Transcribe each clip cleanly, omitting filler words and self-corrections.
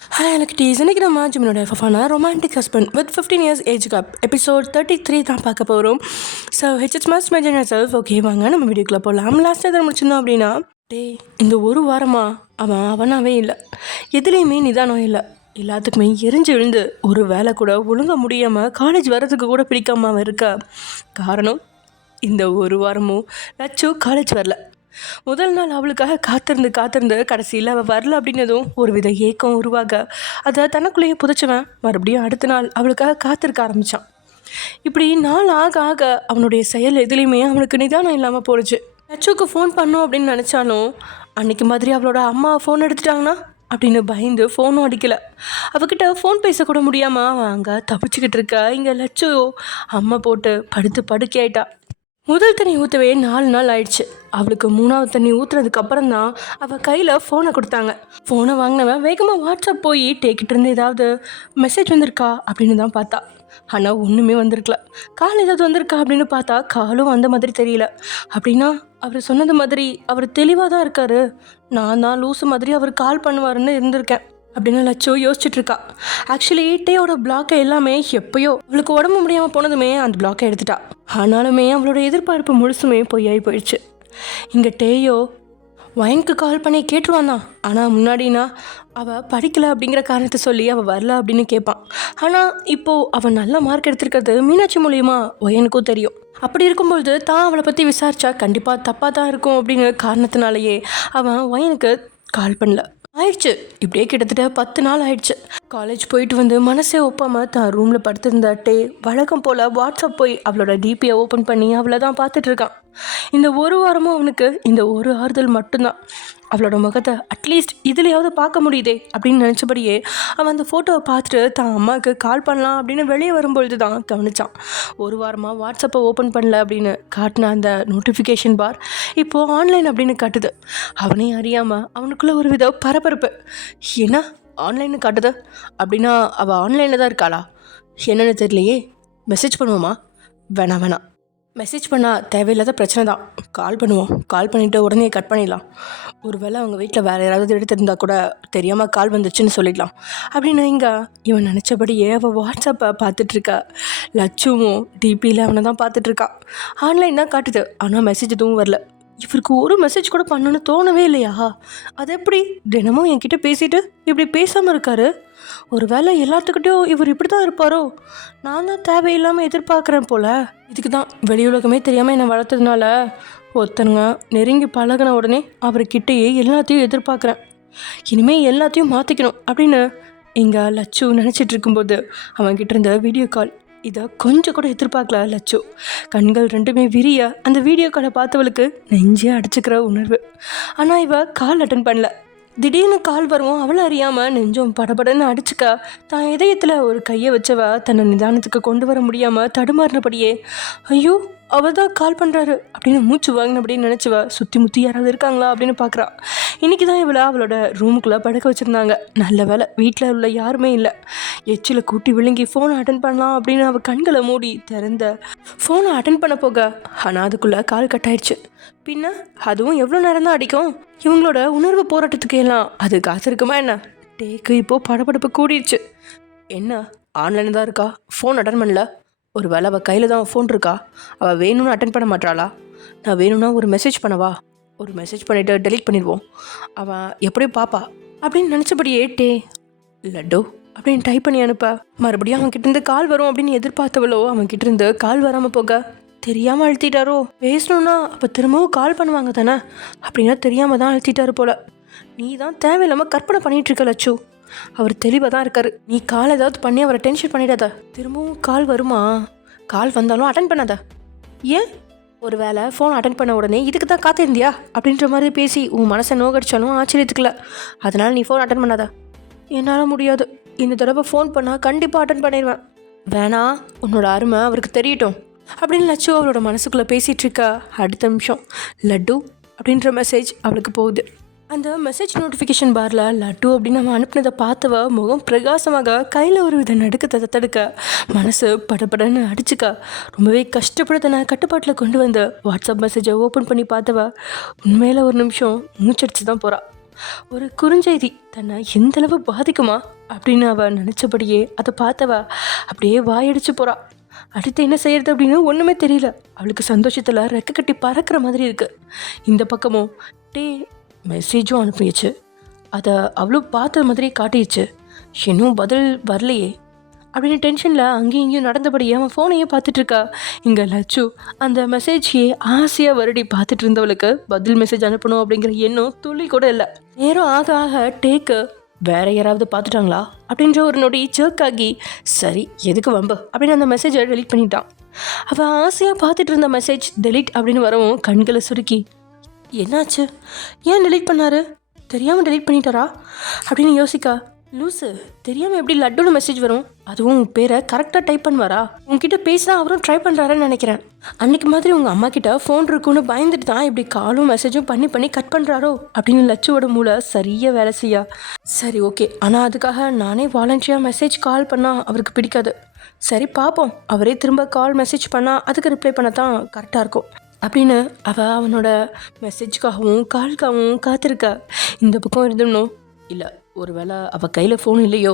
Hi எனக்கு இன்னைக்கு நம்ம ஜிமினோட ஃபஃபான romantic husband with 15 years age gap episode 33 தான் பார்க்க போகிறோம். So HH must mention self. Okay வாங்க நம்ம வீடியோக்குள்ளே போகலாம். லாஸ்ட்டாக எதாவது முடிச்சிருந்தோம் அப்படின்னா, இந்த ஒரு வாரமாக அவனாவே இல்லை, எதுலேயுமே நிதானம் இல்லை, எல்லாத்துக்குமே எரிஞ்சு விழுந்து ஒரு வேலை கூட ஒழுங்க முடியாமல் காலேஜ் வர்றதுக்கு கூட பிடிக்காம அவன் இருக்க. காரணம், இந்த ஒரு வாரமும் லட்சு காலேஜ் வரல. முதல் நாள் அவளுக்காக காத்திருந்து கடைசியில் அவள் வரல அப்படின்னதும் ஒரு வித ஏக்கம் உருவாக அதை தனக்குள்ளேயே புதைச்சவன் மறுபடியும் அடுத்த நாள் அவளுக்காக காத்திருக்க ஆரம்பித்தான். இப்படி நாள் ஆக ஆக அவனுடைய செயல் எதுலேயுமே அவனுக்கு நிதானம் இல்லாமல் போடுச்சு. லட்சுக்கு ஃபோன் பண்ணோம் அப்படின்னு நினச்சாலும் அன்னைக்கு மாதிரி அவளோட அம்மா ஃபோன் எடுத்துட்டாங்கன்னா அப்படின்னு பயந்து ஃபோனும் அடிக்கலை. அவகிட்ட ஃபோன் பேசக்கூட முடியாமல் அவன் அங்கே தப்பிச்சுக்கிட்டு இருக்கா. இங்கே லட்சு அம்மா போட்டு படுக்கையாயிட்டா. முதல் தண்ணி ஊற்றவே 4 நாள் ஆயிடுச்சு. அவளுக்கு 3வது தண்ணி ஊற்றுறதுக்கு அப்புறம் தான் அவள் கையில் ஃபோனை கொடுத்தாங்க. ஃபோனை வாங்கினவன் வேகமாக வாட்ஸ்அப் போய் டேக்கிட்டு இருந்து ஏதாவது மெசேஜ் வந்திருக்கா அப்படின்னு தான் பார்த்தா. ஆனால் ஒன்றுமே வந்திருக்கல. கால் ஏதாவது வந்திருக்கா அப்படின்னு பார்த்தா காலும் அந்த மாதிரி தெரியல. அப்படின்னா அவர் சொன்னது மாதிரி அவர் தெளிவாக தான் இருக்காரு. நான் தான் லூசு மாதிரி அவர் கால் பண்ணுவாருன்னு இருந்திருக்கேன் அப்படின்னு லட்சோ யோசிச்சுட்ருக்கா. ஆக்சுவலி டேயோட பிளாக்கை எல்லாமே எப்பயோ அவளுக்கு உடம்பு முடியாமல் போனதுமே அந்த பிளாக்கை எடுத்துட்டா. ஆனாலுமே அவளோட எதிர்பார்ப்பு முழுசுமே பொய்யாகி போயிடுச்சு. இங்கே டேயோ வயனுக்கு கால் பண்ணி கேட்டுருவானா, ஆனால் முன்னாடினா அவள் படிக்கலை அப்படிங்கிற காரணத்தை சொல்லி அவள் வரல அப்படின்னு கேட்பான். ஆனால் இப்போது அவள் நல்ல மார்க் எடுத்திருக்கிறது மீனாட்சி மூலியமா வயனுக்கும் தெரியும். அப்படி இருக்கும்பொழுது தான் அவளை பற்றி விசாரித்தா கண்டிப்பாக தப்பாக தான் இருக்கும் அப்படின்னு காரணத்தினாலேயே அவன் வயனுக்கு கால் பண்ணல. ஆயிடுச்சு, இப்படியே கிட்டத்தட்ட 10 நாள் ஆயிடுச்சு. காலேஜ் போயிட்டு வந்து மனசே ஒப்பாமல் தான் ரூமில் படுத்திருந்த டே வழக்கம் போல் வாட்ஸ்அப் போய் அவளோட டிபியை ஓப்பன் பண்ணி அவளை தான் பார்த்துட்டு இருக்கான். இந்த ஒரு வாரமும் அவனுக்கு இந்த ஒரு ஆறுதல் மட்டும்தான். அவளோட முகத்தை அட்லீஸ்ட் இதுலையாவது பார்க்க முடியுதே அப்படின்னு நினச்சபடியே அவன் அந்த ஃபோட்டோவை பார்த்துட்டு தான் அம்மாவுக்கு கால் பண்ணலாம் அப்படின்னு வெளியே வரும்பொழுது தான் கவனித்தான். ஒரு வாரமாக வாட்ஸ்அப்பை ஓப்பன் பண்ணல அப்படின்னு காட்டின அந்த நோட்டிஃபிகேஷன் பார் இப்போது ஆன்லைன் அப்படின்னு காட்டுது. அவனே அறியாமல் அவனுக்குள்ளே ஒரு வித பரபரப்பு. என்ன ஆன்லைன்னு காட்டுது அப்படின்னா அவள் ஆன்லைனில் தான் இருக்காளா என்னென்னு தெரியலையே. மெசேஜ் பண்ணுவோமா? வேணாம், மெசேஜ் பண்ணால் தேவையில்லாத பிரச்சனை தான். கால் பண்ணுவோம், கால் பண்ணிவிட்டு உடனே கட் பண்ணிடலாம். ஒருவேளை அவங்க வீட்டில் வேறு யாராவது எடுத்திருந்தா கூட தெரியாமல் கால் வந்துச்சுன்னு சொல்லிடலாம் அப்படின்னு இவன் நினச்சபடியே அவள் வாட்ஸ்அப்பை பார்த்துட்ருக்கா. லட்சுவும் டிபியில் அவனை தான் பார்த்துட்ருக்கா. ஆன்லைன் தான் காட்டுது, ஆனால் மெசேஜ் எதுவும் வரல. இவருக்கு ஒரு மெசேஜ் கூட பண்ணணும்னு தோணவே இல்லையா? அது எப்படி தினமும் என்கிட்ட பேசிட்டு இப்படி பேசாமல் இருக்காரு? ஒரு வேளை எல்லாத்துக்கிட்டையும் இவர் இப்படி தான் இருப்பாரோ? நான் தான் தேவையில்லாமல் எதிர்பார்க்குறேன் போல். இதுக்கு தான் வெளியுலகமே தெரியாமல் என்னை வளர்த்ததுனால ஒருத்தனுங்க நெருங்கி பழகின உடனே அவர்கிட்டயே எல்லாத்தையும் எதிர்பார்க்குறேன். இனிமேல் எல்லாத்தையும் மாற்றிக்கணும் அப்படின்னு இங்கே லட்சு நினச்சிட்டு இருக்கும்போது அவன்கிட்ட இருந்த வீடியோ கால். இதை கொஞ்சம் கூட எதிர்பார்க்கல லட்சு. கண்கள் ரெண்டுமே விரிய அந்த வீடியோ காலை பார்த்தவளுக்கு நெஞ்சே அடிச்சுக்கிற உணர்வு. ஆனால் கால் அட்டன் பண்ணல. திடீர்னு கால் வரும் அவளை அறியாமல் நெஞ்சம் படபடன்னு அடிச்சுக்க தான் இதயத்தில் ஒரு கையை வச்சவ தன்னை நிதானத்துக்கு கொண்டு வர முடியாமல் தடுமாறினபடியே ஐயோ அவர் தான் கால் பண்ணுறாரு அப்படின்னு மூச்சு வாங்கினபடின்னு நினச்சவ சுற்றி முற்றி யாராவது இருக்காங்களா அப்படின்னு பார்க்குறா. இன்றைக்கி தான் இவளை அவளோட ரூமுக்குள்ளே படுக்க வச்சுருந்தாங்க. நல்ல வேலை வீட்டில் உள்ள யாருமே இல்லை. எச்சில் கூட்டி விழுங்கி ஃபோனை அட்டன் பண்ணலாம் அப்படின்னு அவள் கண்களை மூடி திறந்த ஃபோனை அட்டன் பண்ண போக ஆனால் அதுக்குள்ளே கால் கட் ஆயிடுச்சு. பின்ன அதுவும் எவ்வளோ நேரம் தான் அடிக்கும்? இவங்களோட உணர்வு போராட்டத்துக்கு எல்லாம் அது காத்திருக்குமா என்ன? டேக்கு இப்போது படபடப்பு கூடிடுச்சு. என்ன ஆன்லைனில் தான் இருக்கா, ஃபோன் அட்டன் பண்ணல? ஒரு வேளை அவள் கையில் தான் ஃபோன் இருக்கா? அவள் வேணும்னு அட்டன் பண்ண மாட்டாளா? நான் வேணும்னா ஒரு மெசேஜ் பண்ணவா? ஒரு மெசேஜ் பண்ணிவிட்டு டெலீட் பண்ணிடுவோம், அவன் எப்படியும் பாப்பா அப்படின்னு நினச்சபடியே டே லட்டு அப்படின்னு டைப் பண்ணி அனுப்ப மறுபடியும் அவன்கிட்டேருந்து கால் வரும் அப்படின்னு எதிர்பார்த்தவளோ அவன்கிட்டேருந்து கால் வராமல் போக தெரியாமல் அழுத்திட்டாரோ? பேசணுன்னா அப்போ திரும்பவும் கால் பண்ணுவாங்க தானே, அப்படின்னா தெரியாமல் தான் அழுத்திட்டாரு போல். நீ தான் தேவையில்லாமல் கற்பனை பண்ணிகிட்ருக்க லட்சு. அவர் தெளிவாக தான் இருக்காரு. நீ கால் ஏதாவது பண்ணி அவரை டென்ஷன் பண்ணிடாத. திரும்பவும் கால் வருமா? கால் வந்தாலும் அட்டன் பண்ணாத. ஏன்? ஒரு வேளை ஃபோன் அட்டன் பண்ண உடனே இதுக்கு தான் காத்திருந்தியா அப்படின்ற மாதிரி பேசி உன் மனசை நோகடிச்சாலும் ஆச்சரியத்துக்கல. அதனால் நீ ஃபோன் அட்டன் பண்ணாத. என்னால் முடியாது, இந்த தடவை ஃபோன் பண்ணால் கண்டிப்பாக அட்டன் பண்ணிடுவேன். வேணா, உன்னோட அருமை அவருக்கு தெரியட்டும் அப்படின்னு லட்சு அவளோட மனசுக்குள்ளே பேசிகிட்டு இருக்கா. அடுத்த நிமிஷம் லட்டு அப்படின்ற மெசேஜ் அவளுக்கு போகுது. அந்த மெசேஜ் நோட்டிஃபிகேஷன் பாரில் லட்டு அப்படின்னு நம்ம அனுப்பினதை பார்த்தவ முகம் பிரகாசமாக கையில் ஒரு வித நடுக்கத்தை தடுக்க மனசு படப்படன்னு அடிச்சுக்க ரொம்பவே கஷ்டப்பட கட்டுப்பாட்டில் கொண்டு வந்த வாட்ஸ்அப் மெசேஜை ஓப்பன் பண்ணி பார்த்தவ உண்மையில் ஒரு நிமிஷம் மூச்சடிச்சு தான் போகிறா. ஒரு குறுஞ்செய்தி தன்னை எந்தளவு பாதிக்குமா அப்படின்னு அவள் நினச்சபடியே அதை பார்த்தவ அப்படியே வாயடிச்சு போகிறா. அடுத்து என்ன செய்யறது அப்படின்னு ஒன்றுமே தெரியல. அவளுக்கு சந்தோஷத்தில் ரெக்க கட்டி பறக்கிற மாதிரி இருக்கு. இந்த பக்கமும் மெசேஜும் அனுப்பிடுச்சு. அதை அவ்வளோ பார்த்த மாதிரி காட்டிடுச்சு. இன்னும் பதில் வரலையே அப்படின்னு டென்ஷனில் அங்கேயும் இங்கேயும் நடந்தபடியே அவன் ஃபோனையே பார்த்துட்டு இருக்கா. இங்கே லட்சு அந்த மெசேஜையே ஆசையாக வருடி பார்த்துட்டு இருந்தவளுக்கு பதில் மெசேஜ் அனுப்பணும் அப்படிங்கிற எண்ணம் துளி கூட இல்லை. நேரம் ஆக ஆக டேக்கு வேற யாராவது பார்த்துட்டாங்களா அப்படின்ற ஒரு நொடி ஜர்க் ஆகி சரி எதுக்கு வம்பு அப்படின்னு அந்த மெசேஜை டெலீட் பண்ணிட்டான். அவள் ஆசையாக பார்த்துட்டு இருந்த மெசேஜ் டெலீட் அப்படின்னு வரவும் கண்களை சுருக்கி என்னாச்சு, ஏன் டெலீட் பண்ணாரு, தெரியாமல் டெலீட் பண்ணிட்டாரா அப்படின்னு யோசிக்கா. லூஸு, தெரியாமல் எப்படி லட்டுன்னு மெசேஜ் வரும், அதுவும் உன் பேரை கரெக்டாக டைப் பண்ணுவாரா, உங்ககிட்ட பேசினா அவரும் ட்ரை பண்ணுறாருன்னு நினைக்கிறேன். அன்றைக்கி மாதிரி உங்கள் அம்மா கிட்ட ஃபோன் இருக்குன்னு பயந்துட்டு தான் இப்படி காலும் மெசேஜும் பண்ணி கட் பண்ணுறாரோ அப்படின்னு லட்சுவோட மூளை சரியாக வேலை செய்யா. சரி ஓகே, ஆனால் அதுக்காக நானே வாலண்டியாக மெசேஜ் கால் பண்ணால் அவருக்கு பிடிக்காது. சரி பார்ப்போம், அவரே திரும்ப கால் மெசேஜ் பண்ணால் அதுக்கு ரிப்ளை பண்ண தான் கரெக்டாக இருக்கும் அப்படின்னு அவனோட மெசேஜ்க்காகவும் கால்காகவும் காத்திருக்கா. இந்த பக்கம் இருந்தோம் இல்லை, ஒருவேளை அவள் கையில் ஃபோன் இல்லையோ,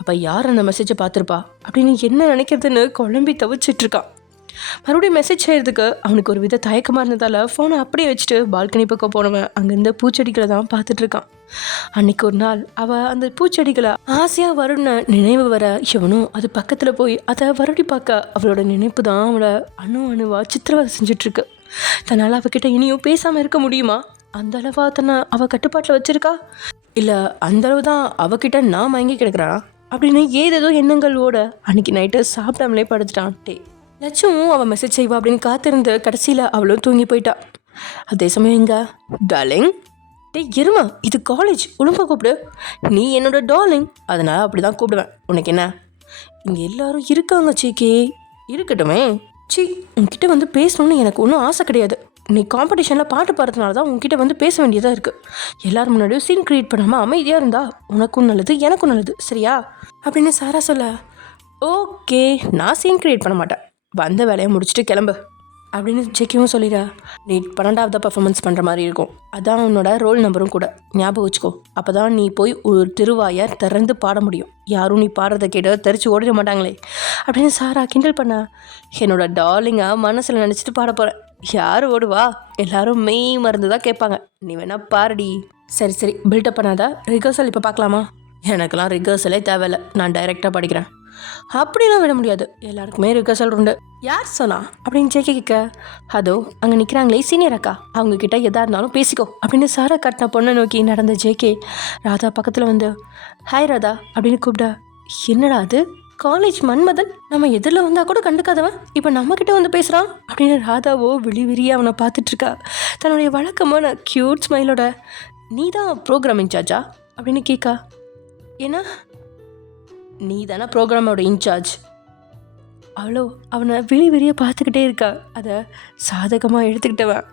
அப்போ யார் அந்த மெசேஜை பார்த்துருப்பா அப்படின்னு என்ன நினைக்கிறதுன்னு குழம்பி தவிச்சிட்ருக்கான். மறுபடியும் மெசேஜ் செய்கிறதுக்கு அவனுக்கு ஒரு வித தயக்கமாக இருந்ததால் ஃபோனை அப்படியே வச்சுட்டு பால்கனி பக்கம் போனவன் அங்கேருந்த பூச்செடிகளை தான் பார்த்துட்ருக்கான். அன்றைக்கி ஒரு நாள் அவள் அந்த பூச்செடிகளை ஆசையாக வரும்னு நினைவு வர இவனும் அது பக்கத்தில் போய் அதை வருடி பார்க்க அவளோட நினைப்பு தான் அவளை அணுவாக சித்திரவதை செஞ்சிட்ருக்கு. தன்னால் அவகிட்ட இனியும் பேசாமல் இருக்க முடியுமா? அந்த அளவா தன்னை அவள் கட்டுப்பாட்டில் வச்சுருக்கா, இல்லை அந்தளவு தான் அவகிட்ட நான் மயங்கி கிடக்குறா அப்படின்னு ஏதேதோ எண்ணங்களோட அன்றைக்கி நைட்டு சாப்பிடாமலே படுத்துட்டான். லட்சுவும் அவள் மெசேஜ் செய்வா அப்படின்னு காத்திருந்து கடைசியில் அவளும் தூங்கி போயிட்டா. அதே சமயம் எங்க டார்லிங், எருமா இது காலேஜ், ஒழுங்காக கூப்பிடு, நீ என்னோட டார்லிங், அதனால் அப்படி தான் கூப்பிடுவேன். உனக்கு என்ன, இங்கே எல்லாரும் இருக்காங்க சீக்கி, இருக்கட்டுமே. சி, உன்கிட்ட வந்து பேசணும்னு எனக்கு ஒன்றும் ஆசை கிடையாது. நீ காம்படிஷனில் பாட்டு பாடுறதுனால தான் உங்ககிட்ட வந்து பேச வேண்டியதாக இருக்குது. எல்லோரும் முன்னாடியும் சீன் க்ரியேட் பண்ணாமல் அமைதியாக இருந்தா உனக்கும் நல்லது எனக்கும் நல்லது, சரியா அப்படின்னு சாரா சொல்ல, ஓகே நான் சீன் க்ரியேட் பண்ண மாட்டேன், வந்த வேலையை முடிச்சுட்டு கிளம்பு அப்படின்னு ஜெக்கியும் சொல்லிடா. நீ 12வது பர்ஃபார்மன்ஸ் பண்ணுற மாதிரி இருக்கும், அதான் உன்னோட ரோல் நம்பரும் கூட, ஞாபகம் வச்சுக்கோ. அப்போ தான் நீ போய் ஒரு திருவாயை திறந்து பாட முடியும், யாரும் நீ பாடுறதை கேட்டு தெரிச்சு ஓடிட மாட்டாங்களே அப்படின்னு சாரா கிண்டல் பண்ண. என்னோட டார்லிங்காக மனசில் நினச்சிட்டு பாட போகிறேன், யார் ஓடுவா, எல்லாரும் மெய் மருந்து தான் கேட்பாங்க, நீ வேணா பாருடி. சரி சரி பில்டப் பண்ணாதா, ரிஹர்சல் இப்போ பார்க்கலாமா? எனக்கெல்லாம் ரிஹர்சலே தேவையில்லை, நான் டைரெக்டாக படிக்கிறேன். அப்படிலாம் விட முடியாது, எல்லாருக்குமே ரிஹர்சல் உண்டு. யார் சொன்னா அப்படின்னு ஜெகே கேட்க, அதோ அங்கே நிற்கிறாங்களே சீனியர் அக்கா, அவங்கக்கிட்ட எதாக இருந்தாலும் பேசிக்கோ அப்படின்னு சாரா கட்டின பொண்ணை நோக்கி நடந்த ஜேகே ராதா பக்கத்தில் வந்து ஹாய் ராதா அப்படின்னு கூப்பிட, என்னடா அது காலேஜ் மன்மதன், நம்ம எதிரில் வந்தால் கூட கண்டுக்காதவன் இப்போ நம்மக்கிட்ட வந்து பேசுகிறான் அப்படின்னு ராதாவோ விழிவிரியாக அவனை பார்த்துட்ருக்கா. தன்னுடைய வழக்கமான க்யூட் ஸ்மைலோட, நீ தான் ப்ரோக்ராம் இன்சார்ஜா அப்படின்னு கேட்கா. ஏன்னா நீ தானே ப்ரோக்ராமோட இன்சார்ஜ். அவ்வளோ அவனை விழிவிரியாக பார்த்துக்கிட்டே இருக்கா. அதை சாதகமாக எடுத்துக்கிட்டவன்,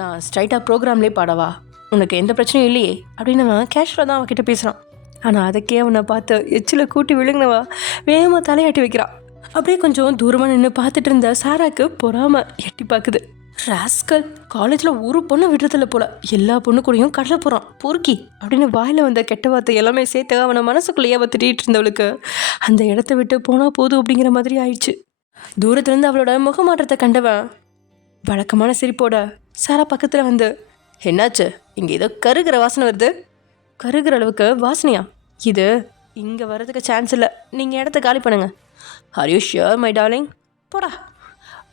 நான் ஸ்ட்ரைட்டாக ப்ரோக்ராம்லேயே பாடவா, உனக்கு எந்த பிரச்சனையும் இல்லையே அப்படின்னு அவன் கேஷுவலாக தான் அவன்கிட்ட பேசுகிறான். ஆனால் அதுக்கே அவனை பார்த்து எச்சில் கூட்டி விழுங்கினவா வேகமாக தலையாட்டி வைக்கிறான். அப்படியே கொஞ்சம் தூரமாக நின்று பார்த்துட்டு இருந்த சாராக்கு பொறாமல் எட்டி பார்க்குது. ராஸ்கல், காலேஜில் ஒரு பொண்ணை விடுறதில்ல போல, எல்லா பொண்ணு கூடயும் கடலை போகிறான் பொறுக்கி அப்படின்னு வாயில் வந்த கெட்ட வார்த்தை எல்லாமே சேர்த்து அவனை மனசுக்குள்ளேயே அவள் திட்டிகிட்டு இருந்தவளுக்கு அந்த இடத்த விட்டு போனால் போதும் அப்படிங்கிற மாதிரி ஆயிடுச்சு. தூரத்துலேருந்து அவளோட முகமாற்றத்தை கண்டவன் வழக்கமான சிரிப்போட சாரா பக்கத்தில் வந்து, என்னாச்சு, இங்கே ஏதோ கருகிற வாசனை வருது. கருகிற அளவுக்கு வாசனையா? இது இங்கே வர்றதுக்கு சான்ஸ் இல்லை, நீங்கள் இடத்த காலி பண்ணுங்க. Are you sure my darling? போடா.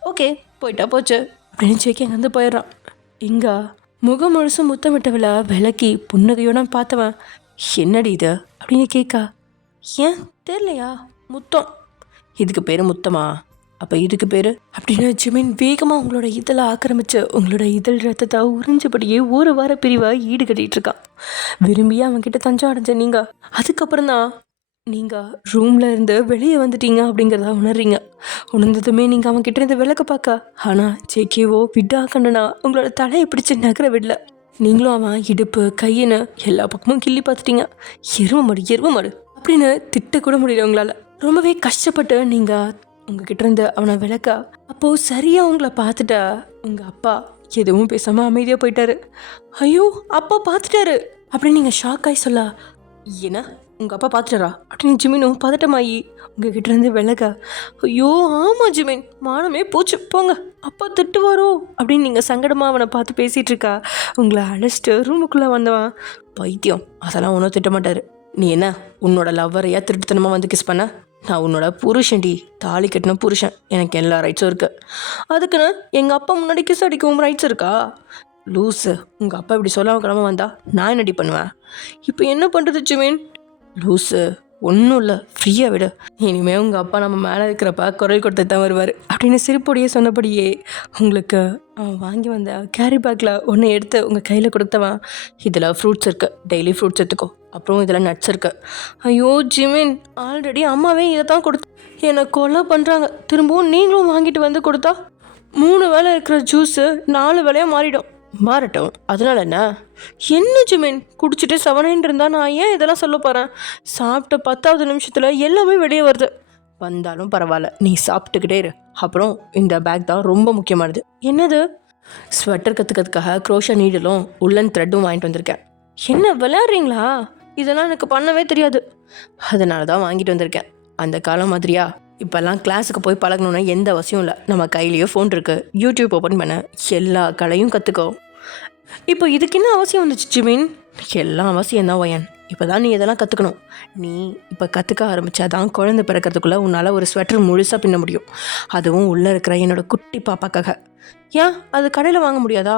ஓகே போயிட்டா போச்சு அப்படின்னு ஜெக்கி அங்கேருந்து போயிடுறான். இங்கே முகம் முழுசும் முத்தமிட்டவளை விளக்கி புன்னகையோட பார்த்தவன், என்னடி இது அப்படின்னு கேட்கா. ஏன் தெரியலையா? முத்தம், இதுக்கு பேர் முத்தமா? அப்போ இதுக்கு பேர் அப்படின்னு ஜிமின் வேகமாக உங்களோட இதழை ஆக்கிரமிச்சு உங்களோட இதழ் ரத்தத்தை உறிஞ்சபடியே ஒரு வார பிரிவாக ஈடு கட்டிகிட்டு இருக்கான். விரும்பியே அவன்கிட்ட தஞ்சம் அடைஞ்ச நீங்கள் அதுக்கப்புறம் தான் நீங்கள் ரூமில் இருந்து வெளியே வந்துட்டீங்க அப்படிங்கிறத உணர்றீங்க. உணர்ந்ததுமே நீங்கள் அவன்கிட்ட இருந்து விளக்க பார்க்க, ஆனால் ஜேகேவோ விட்டா கண்டனா உங்களோட தலையை பிடிச்சி நகர விடல. நீங்களும் அவன் இடுப்பு கையின்னு எல்லா பக்கமும் கிள்ளி பார்த்துட்டீங்க. எருவ மாடு அப்படின்னு திட்டக்கூட முடியல உங்களால். ரொம்பவே கஷ்டப்பட்டு நீங்கள் உங்ககிட்ட இருந்து அவனை விளக்க, அப்போது சரியாக உங்களை பார்த்துட்டா உங்கள் அப்பா எதுவும் பேசாமல் அமைதியாக போயிட்டாரு. ஐயோ அப்பா பார்த்துட்டாரு அப்படின்னு நீங்கள் ஷாக் ஆகி சொல்ல, என்ன உங்கள் அப்பா பார்த்துட்டாரா அப்படின்னு ஜிமினும் பதட்டமாயி உங்ககிட்ட இருந்து விலக, ஐயோ ஆமாம் ஜிமின், மானமே போச்சு போங்க, அப்பா திட்டுவாரோ அப்படின்னு நீங்கள் சங்கடமாக அவனை பார்த்து பேசிகிட்டு இருக்கா. உங்களை அழைச்சிட்டு ரூமுக்குள்ளே வந்தவன், பைத்தியம் அதெல்லாம் ஒன்றும் திட்ட மாட்டார், நீ என்ன உன்னோட லவ்வரையா திருட்டுத்தனமாக வந்து கிஸ் பண்ண, நான் உன்னோட புருஷன்டி, தாலி கட்டின புருஷன், எனக்கு எல்லா ரைட்ஸும் இருக்குது, அதுக்குன்னு எங்கள் அப்பா முன்னாடி கிஸ் அடிக்கவும் ரைட்ஸ் இருக்கா, லூஸு, உங்கள் அப்பா இப்படி சொல்லாமல் கிளம்ப வந்தா நான் என்னடி பண்ணுவேன், இப்போ என்ன பண்ணுறது ஜிமின், லூஸு ஒன்றும் இல்லை ஃப்ரீயாக விடு, இனிமேல் உங்கள் அப்பா நம்ம மேலே இருக்கிறப்ப குரல் கொடுத்து தான் வருவார் அப்படின்னு சிரிப்பொடியே சொன்னபடியே உங்களுக்கு அவன் வாங்கி வந்த கேரி பேக்கில் ஒன்று எடுத்து உங்கள் கையில் கொடுத்தவன், இதில் ஃப்ரூட்ஸ் இருக்குது, டெய்லி ஃப்ரூட்ஸ் எடுத்துக்கோ, அப்புறம் இதில் நட்ஸ் இருக்குது. ஐயோ ஜிமின், ஆல்ரெடி அம்மாவே இதை தான் கொடுத்து என்னை கொலை பண்ணுறாங்க, திரும்பவும் நீங்களும் வாங்கிட்டு வந்து கொடுத்தா 3 வேளை இருக்கிற ஜூஸு 4 வேளையாக மாறட்டும், அதனால என்ன ஜிமின், குடிச்சிட்டு செவனேன்னு இருந்தால் நான் ஏன் இதெல்லாம் சொல்ல போகிறேன், சாப்பிட்ட 10வது நிமிஷத்தில் எல்லாமே வெளியே வருது, வந்தாலும் பரவாயில்ல நீ சாப்பிட்டுக்கிட்டே இரு, அப்புறம் இந்த பேக் தான் ரொம்ப முக்கியமானது. என்னது, ஸ்வெட்டர் கற்றுக்கிறதுக்காக க்ரோஷா நீடலும் உள்ளன் த்ரெட்டும் வாங்கிட்டு வந்திருக்கேன். என்ன விளையாடுறீங்களா, இதெல்லாம் எனக்கு பண்ணவே தெரியாது, அதனால தான் வாங்கிட்டு வந்திருக்கேன். அந்த காலம் மாதிரியா இப்போல்லாம் கிளாஸுக்கு போய் பழகணுன்னா எந்த அவசியம் இல்லை, நம்ம கையிலேயே ஃபோன் இருக்குது, யூடியூப் ஓப்பன் பண்ண எல்லா கலையும் கற்றுக்கோ. இப்போ இதுக்கு என்ன அவசியம் வந்துச்சு ஜிமின், எல்லாம் அவசியம் தான் வயன், இப்போ தான் நீ இதெல்லாம் கற்றுக்கணும், நீ இப்போ கற்றுக்க ஆரம்பித்தாதான் குழந்தை பிறக்கிறதுக்குள்ளே உன்னால் ஒரு ஸ்வெட்டர் முழுசாக பின்ன முடியும், அதுவும் உள்ளே இருக்கிற என்னோடய குட்டி பாப்பாக்காக. ஏன் அது கடையில் வாங்க முடியாதா,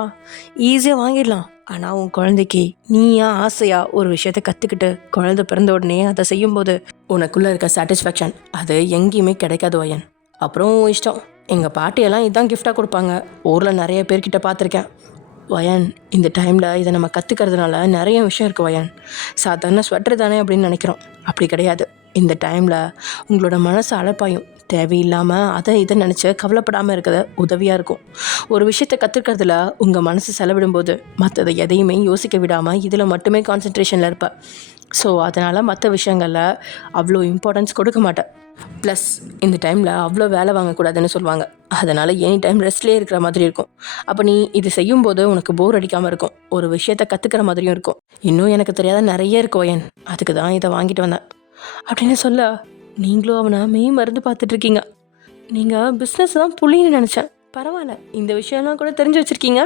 ஈஸியாக வாங்கிடலாம், ஆனால் உன் குழந்தைக்கு நீயா ஆசையாக ஒரு விஷயத்தை கற்றுக்கிட்டு குழந்தை பிறந்த உடனே அதை செய்யும்போது உனக்குள்ளே இருக்க சாட்டிஸ்ஃபேக்ஷன் அது எங்கேயுமே கிடைக்காது வயன். அப்புறம் இஷ்டம், எங்கள் பாட்டியெல்லாம் இதுதான் கிஃப்டாக கொடுப்பாங்க, ஊரில் நிறைய பேர்கிட்ட பார்த்துருக்கேன் வயன். இந்த டைமில் இதை நம்ம கற்றுக்கிறதுனால நிறைய விஷயம் இருக்குது வயன், சாதாரண ஸ்வெட்டர் தானே அப்படின்னு நினைக்கிறோம், அப்படி கிடையாது. இந்த டைமில் உங்களோட மனசு அழைப்பாயும், தேவையில்லாமல் அதை இதை நினச்சி கவலைப்படாமல் இருக்கிறது உதவியாக இருக்கும். ஒரு விஷயத்தை கற்றுக்கிறதுல உங்கள் மனசு செலவிடும்போது மற்றதை எதையுமே யோசிக்க விடாமல் இதில் மட்டுமே கான்சன்ட்ரேஷனில் இருப்பேன். ஸோ அதனால் மற்ற விஷயங்களில் அவ்வளோ இம்பார்ட்டன்ஸ் கொடுக்க மாட்டேன். ப்ளஸ் இந்த டைமில் அவ்வளோ வேலை வாங்கக்கூடாதுன்னு சொல்லுவாங்க, அதனால் எனி டைம் ரெஸ்ட்லேயே இருக்கிற மாதிரி இருக்கும். அப்போ நீ இது செய்யும்போது உனக்கு போர் அடிக்காமல் இருக்கும், ஒரு விஷயத்தை கற்றுக்கிற மாதிரியும் இருக்கும். இன்னும் எனக்கு தெரியாத நிறைய இருக்கும் வயன், அதுக்கு தான் இதை வாங்கிட்டு வந்தேன் அப்படின்னு சொல்ல, நீங்களும் அவனை மெய் மருந்து பார்த்துட்ருக்கீங்க. நீங்கள் பிஸ்னஸ் தான் புள்ளின்னு நினச்சேன், பரவாயில்ல இந்த விஷயம்லாம் கூட தெரிஞ்சு வச்சுருக்கீங்க.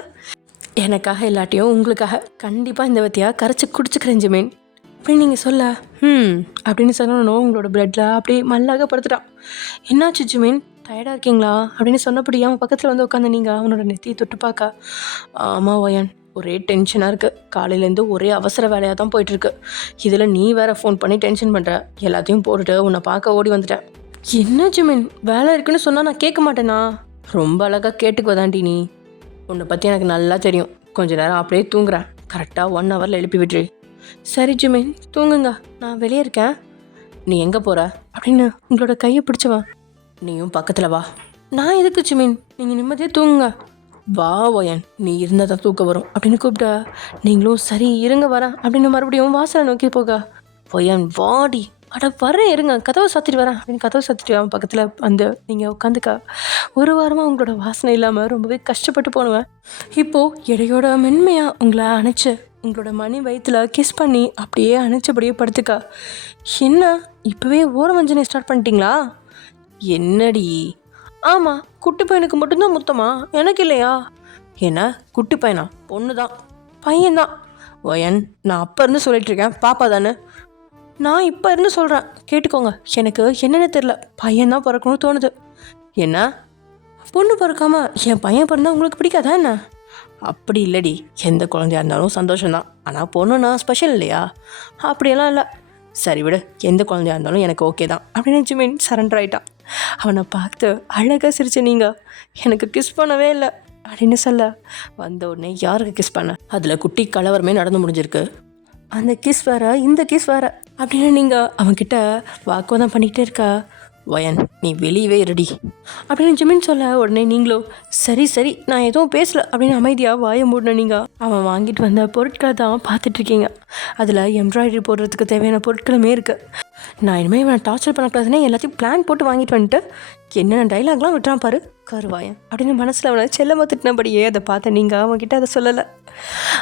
எனக்காக இல்லாட்டியும் உங்களுக்காக கண்டிப்பாக இந்த வத்தியாக கரைச்சி குடிச்சுக்கிறேன் ஜிமின் அப்படின்னு நீங்கள் சொல்ல, அப்படின்னு சொல்லணும். உங்களோட பிளட்டில் அப்படியே மல்லாக படுத்துட்டான். என்னாச்சு ஜிமின், டயர்டாக இருக்கீங்களா அப்படின்னு சொன்னபடி அவன் பக்கத்தில் வந்து உட்காந்து நீங்கள் அவனோட நெத்தியை தொட்டு பார்க்க, ஆமாம் வயன் ஒரே டென்ஷனாக இருக்குது, காலையிலேருந்து ஒரே அவசர வேலையாக தான் போயிட்டுருக்கு, இதில் நீ வேறு ஃபோன் பண்ணி டென்ஷன் பண்ணுற, எல்லாத்தையும் போட்டுட்டு உன்னை பார்க்க ஓடி வந்துட்டேன். என்ன ஜிமின், வேலை இருக்குன்னு சொன்னால் நான் கேட்க மாட்டேனா, ரொம்ப அழகாக கேட்டுக்குவதாண்டி, நீ உன்னை பற்றி எனக்கு நல்லா தெரியும், கொஞ்ச நேரம் அப்படியே தூங்குறேன், கரெக்டாக 1 ஹவரில் எழுப்பி விட்டுரு. சரி ஜிமின் தூங்குங்க, நான் வெளியே இருக்கேன். நீ எங்கே போகிற அப்படின்னு உங்களோட கையை பிடிச்சவா, நீயும் பக்கத்தில் வா. நான் எதுக்கு ஜிமின், நீங்கள் நிம்மதியாக தூங்குங்க. வா வயன், நீ இருந்தால் தான் தூக்க வரும் அப்படின்னு கூப்பிட்டா, நீங்களும் சரி இருங்க வரேன் அப்படின்னு மறுபடியும் வாசலை நோக்கி போக, வயன் வாடி, அட வரேன் இருங்க, கதவை சாத்திட்டு வரேன் அப்படின்னு கதவை சாத்திட்டு அவன் பக்கத்தில் வந்து நீங்கள் உட்காந்துக்கா. 1 வாரமாக உங்களோட வாசனை இல்லாமல் ரொம்பவே கஷ்டப்பட்டு போனுவேன். இப்போது இடையோட மென்மையாக உங்களை அணைச்சி உங்களோட மணி வயிற்றுல கிஸ் பண்ணி அப்படியே அணைச்சபடியே படுத்துக்கா. என்ன இப்போவே ஓரவஞ்சனை ஸ்டார்ட் பண்ணிட்டீங்களா? என்னடி? ஆமாம், குட்டி பையனுக்கு மட்டும்தான் முத்தமா, எனக்கு இல்லையா? என்ன குட்டி பையனா? பொண்ணு தான், பையன்தான். வயன், நான் அப்போ இருந்து சொல்லிகிட்ருக்கேன், பாப்பா தானே. நான் இப்போ இருந்து சொல்கிறேன், கேட்டுக்கோங்க, எனக்கு என்னென்னு தெரில, பையன்தான் பிறக்கணும்னு தோணுது. என்ன பொண்ணு பிறக்காம என் பையன் பிறந்தா உங்களுக்கு பிடிக்காதா என்ன? அப்படி இல்லடி, எந்த குழந்தையா இருந்தாலும் சந்தோஷம்தான், ஆனால் பொண்ணுன்னா ஸ்பெஷல் இல்லையா? அப்படியெல்லாம் இல்லை. சரி விடு, எந்த குழந்தையா இருந்தாலும் எனக்கு ஓகே தான் அப்படின்னு ஜிமின் சரண்டர் ஆகிட்டான். அவனை பார்த்து அழகாக சிரிச்சு, நீங்கள் எனக்கு கிஸ் பண்ணவே இல்லை அப்படின்னு சொல்ல, வந்த உடனே யாருக்கு கிஸ் பண்ண, அதில் குட்டி கலவரமே நடந்து முடிஞ்சிருக்கு, அந்த கிஸ் வேறு இந்த கிஸ் வேறு அப்படின்னு நீங்கள் அவன்கிட்ட வாக்குவாதம் பண்ணிக்கிட்டே இருக்கா. வயன், நீ வெளியவே இருடி அப்படின்னு ஜிமின் சொல்ல, உடனே நீங்களும் சரி சரி நான் எதுவும் பேசலை அப்படின்னு அமைதியாக வாயை மூடின. நீங்கள் அவன் வாங்கிட்டு வந்த பொருட்களை தான் பார்த்துட்ருக்கீங்க, அதில் எம்ப்ராய்டரி போடுறதுக்கு தேவையான பொருட்களுமே இருக்குது. நான் இனிமேல் இவனை டார்ச்சர் பண்ணக்கூடாதுன்னு எல்லாத்தையும் பிளான் போட்டு வாங்கிட்டு வந்துட்டு என்னென்ன டைலாக்லாம் விட்டுறான் பாரு கருவாயன் அப்படின்னு மனசில் அவனை செல்லமாக திட்டினபடியே அதை பார்த்த நீங்கள் அவன்கிட்ட அதை சொல்லலை.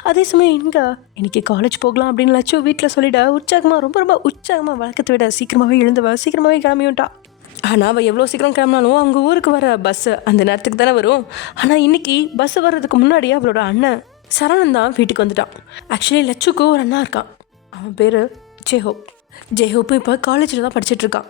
அதே சமயம் இங்கே இன்றைக்கி காலேஜ் போகலாம் அப்படின்னு லட்சு வீட்டில் சொல்லிவிட உற்சாகமாக ரொம்ப உற்சாகமாக வழக்கத்தை விட சீக்கிரமாகவே எழுந்தவ சீக்கிரமாகவே கிளம்பிவிட்டா. ஆனால் அவள் எவ்வளோ சீக்கிரம் கிளம்பினாலும் அவங்க ஊருக்கு வர பஸ்ஸு அந்த நேரத்துக்கு தானே வரும். ஆனால் இன்றைக்கி பஸ்ஸு வர்றதுக்கு முன்னாடியே அவளோட அண்ணன் சரவணன் தான் வீட்டுக்கு வந்துட்டான். ஆக்சுவலி லட்சுக்கு ஒரு அண்ணா இருக்கான். அவன் பேர் ஜெய்ஹோப்பு இப்போ காலேஜில் தான் படிச்சுட்ருக்கான்.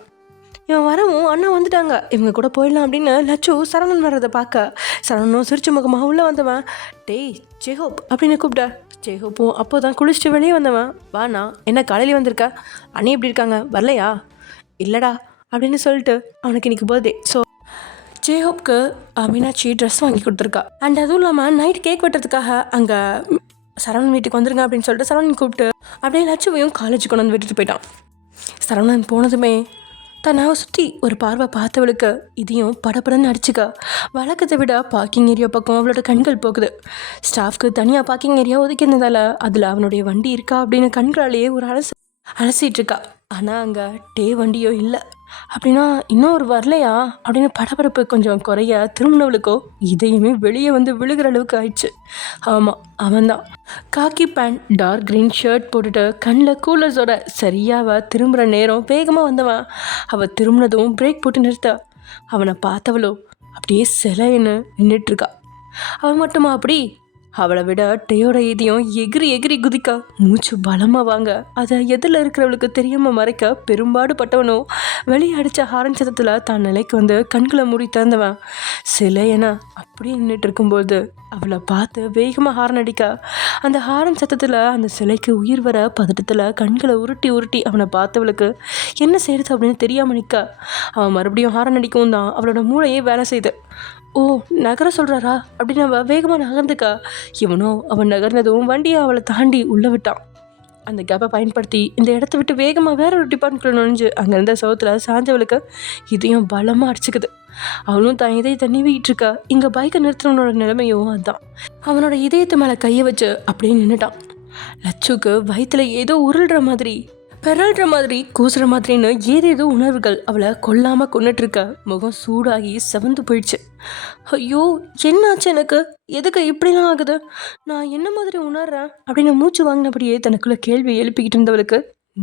இவன் வரவும் அண்ணா வந்துட்டாங்க, இவங்க கூட போயிடலாம் அப்படின்னு லட்சு சரவணன் வர்றதை பார்க்க சரவணனும் சிரிச்ச முகமாக உள்ளே வந்தவன் டேய் ஜெய்ஹோப் அப்படின்னு கூப்பிட்ட. ஜெய்ஹோப்பும் அப்போ தான் குளிச்சுட்டு வெளியே வந்தவன் வாண்ணா என்ன காலையில் வந்திருக்க, அண்ணி எப்படி இருக்காங்க வரலையா? இல்லைடா அப்படின்னு சொல்லிட்டு அவனுக்கு இன்றைக்கி பர்த்டே. ஸோ ஜெய்ஹோப்க்கு மீனாட்சி ட்ரெஸ் வாங்கி கொடுத்துருக்கா. அண்ட் அதுவும் இல்லாமல் நைட் கேக் வெட்டுறதுக்காக அங்கே சரவணன் வீட்டுக்கு வந்துருங்க அப்படின்னு சொல்லிட்டு சரவணன் கூப்பிட்டு அப்படியே லட்சுவையும் காலேஜுக்கு கொண்டு வந்து விட்டுட்டு போயிட்டான். சரவணன் போனதுமே தன்னை சுற்றி ஒரு பார்வை பார்த்தவளுக்கு இதையும் படப்படன்னு அடிச்சுக்க வழக்கத்தை விட பார்க்கிங் ஏரியா பக்கம் அவளோட கண்கள் போகுது. ஸ்டாஃப்க்கு தனியாக பார்க்கிங் ஏரியா ஒதுக்கியிருந்ததால் அதில் அவனுடைய வண்டி இருக்கா அப்படின்னு கண்களாலேயே ஒரு அலசிட்டு இருக்கா. ஆனால் அங்கே வண்டியோ இல்லை. அப்படின்னா இன்னொரு வரலையா அப்படின்னு படபடப்பு கொஞ்சம் குறைய திரும்பினவளுக்கோ இதையுமே வெளியே வந்து விழுகிற அளவுக்கு ஆயிடுச்சு. ஆமாம், அவன்தான் காக்கி பேண்ட் டார்க் க்ரீன் ஷர்ட் போட்டுட்டு கண்ணில் கூலர்ஸோட சரியாக திரும்புகிற நேரம் வேகமாக வந்தவன். அவள் திரும்பினதும் பிரேக் போட்டு நிறுத்த அவனை பார்த்தவளோ அப்படியே சிலைன்னு நின்றுட்டுருக்கா. அவன் மட்டுமா அப்படி? அவளை விட டேயோட இதயம் எகிரி குதிக்க மூச்சு பலமாக வாங்க அதை எதில் இருக்கிறவளுக்கு தெரியாமல் மறைக்க பெரும்பாடு பட்டவனோ வெளியே அடித்த ஹாரன் சத்தத்தில் தான் நிலைக்கு வந்து கண்களை மூடி திறந்தவன் சிலையனா அப்படியே நின்றுட்டு இருக்கும்போது அவளை பார்த்து வேகமாக ஹாரன் அடிக்க அந்த ஹாரன் சத்தத்தில் அந்த சிலைக்கு உயிர் வர பதட்டத்தில் கண்களை உருட்டி அவனை பார்த்தவளுக்கு என்ன செய்கிறது அப்படின்னு தெரியாமல் நிற்க அவன் மறுபடியும் ஹாரன் அடிக்கவும் தான் அவளோட மூளையே வேலை செய்யுது. ஓ நகர சொல்கிறாரா அப்படின்னு அவள் வேகமாக நகர்ந்துக்கா. இவனோ அவன் நகர்ந்ததும் வண்டியை அவளை தாண்டி உள்ளே விட்டான். அந்த கேப்பை பயன்படுத்தி இந்த இடத்த விட்டு வேகமாக வேற ஒரு டிபார்ட்மெண்ட்டில் நுழைஞ்சு அங்கே இருந்த சவுத்தில் சாஞ்சவளுக்கு இதையும் பலமாக அடிச்சுக்குது. அவனும் தான் இதயத்தை நீவிக்கிட்டு இருக்கா. இங்கே பைக்கை நிறுத்தினவனோட நிலைமையும் அதுதான். அவனோட இதயத்து மேலே கையை வச்சு அப்படியே நின்றுட்டான். லட்சுக்கு வயிற்றுல ஏதோ உருள்ற மாதிரி பெறல்ற மாதிரி கூசுற மாதிரின்னு ஏதேதோ உணர்வுகள் அவளை கொல்லாமல் கொண்டுட்டுருக்க. முகம் சூடாகி செவந்து போயிடுச்சு. ஐயோ என்னாச்சு எனக்கு, எதுக்கு இப்படிலாம் ஆகுது, நான் என்ன மாதிரி உணர்றேன் அப்படின்னு மூச்சு வாங்கினபடியே தனக்குள்ள கேள்வி எழுப்பிக்கிட்டு இருந்தவளுக்கு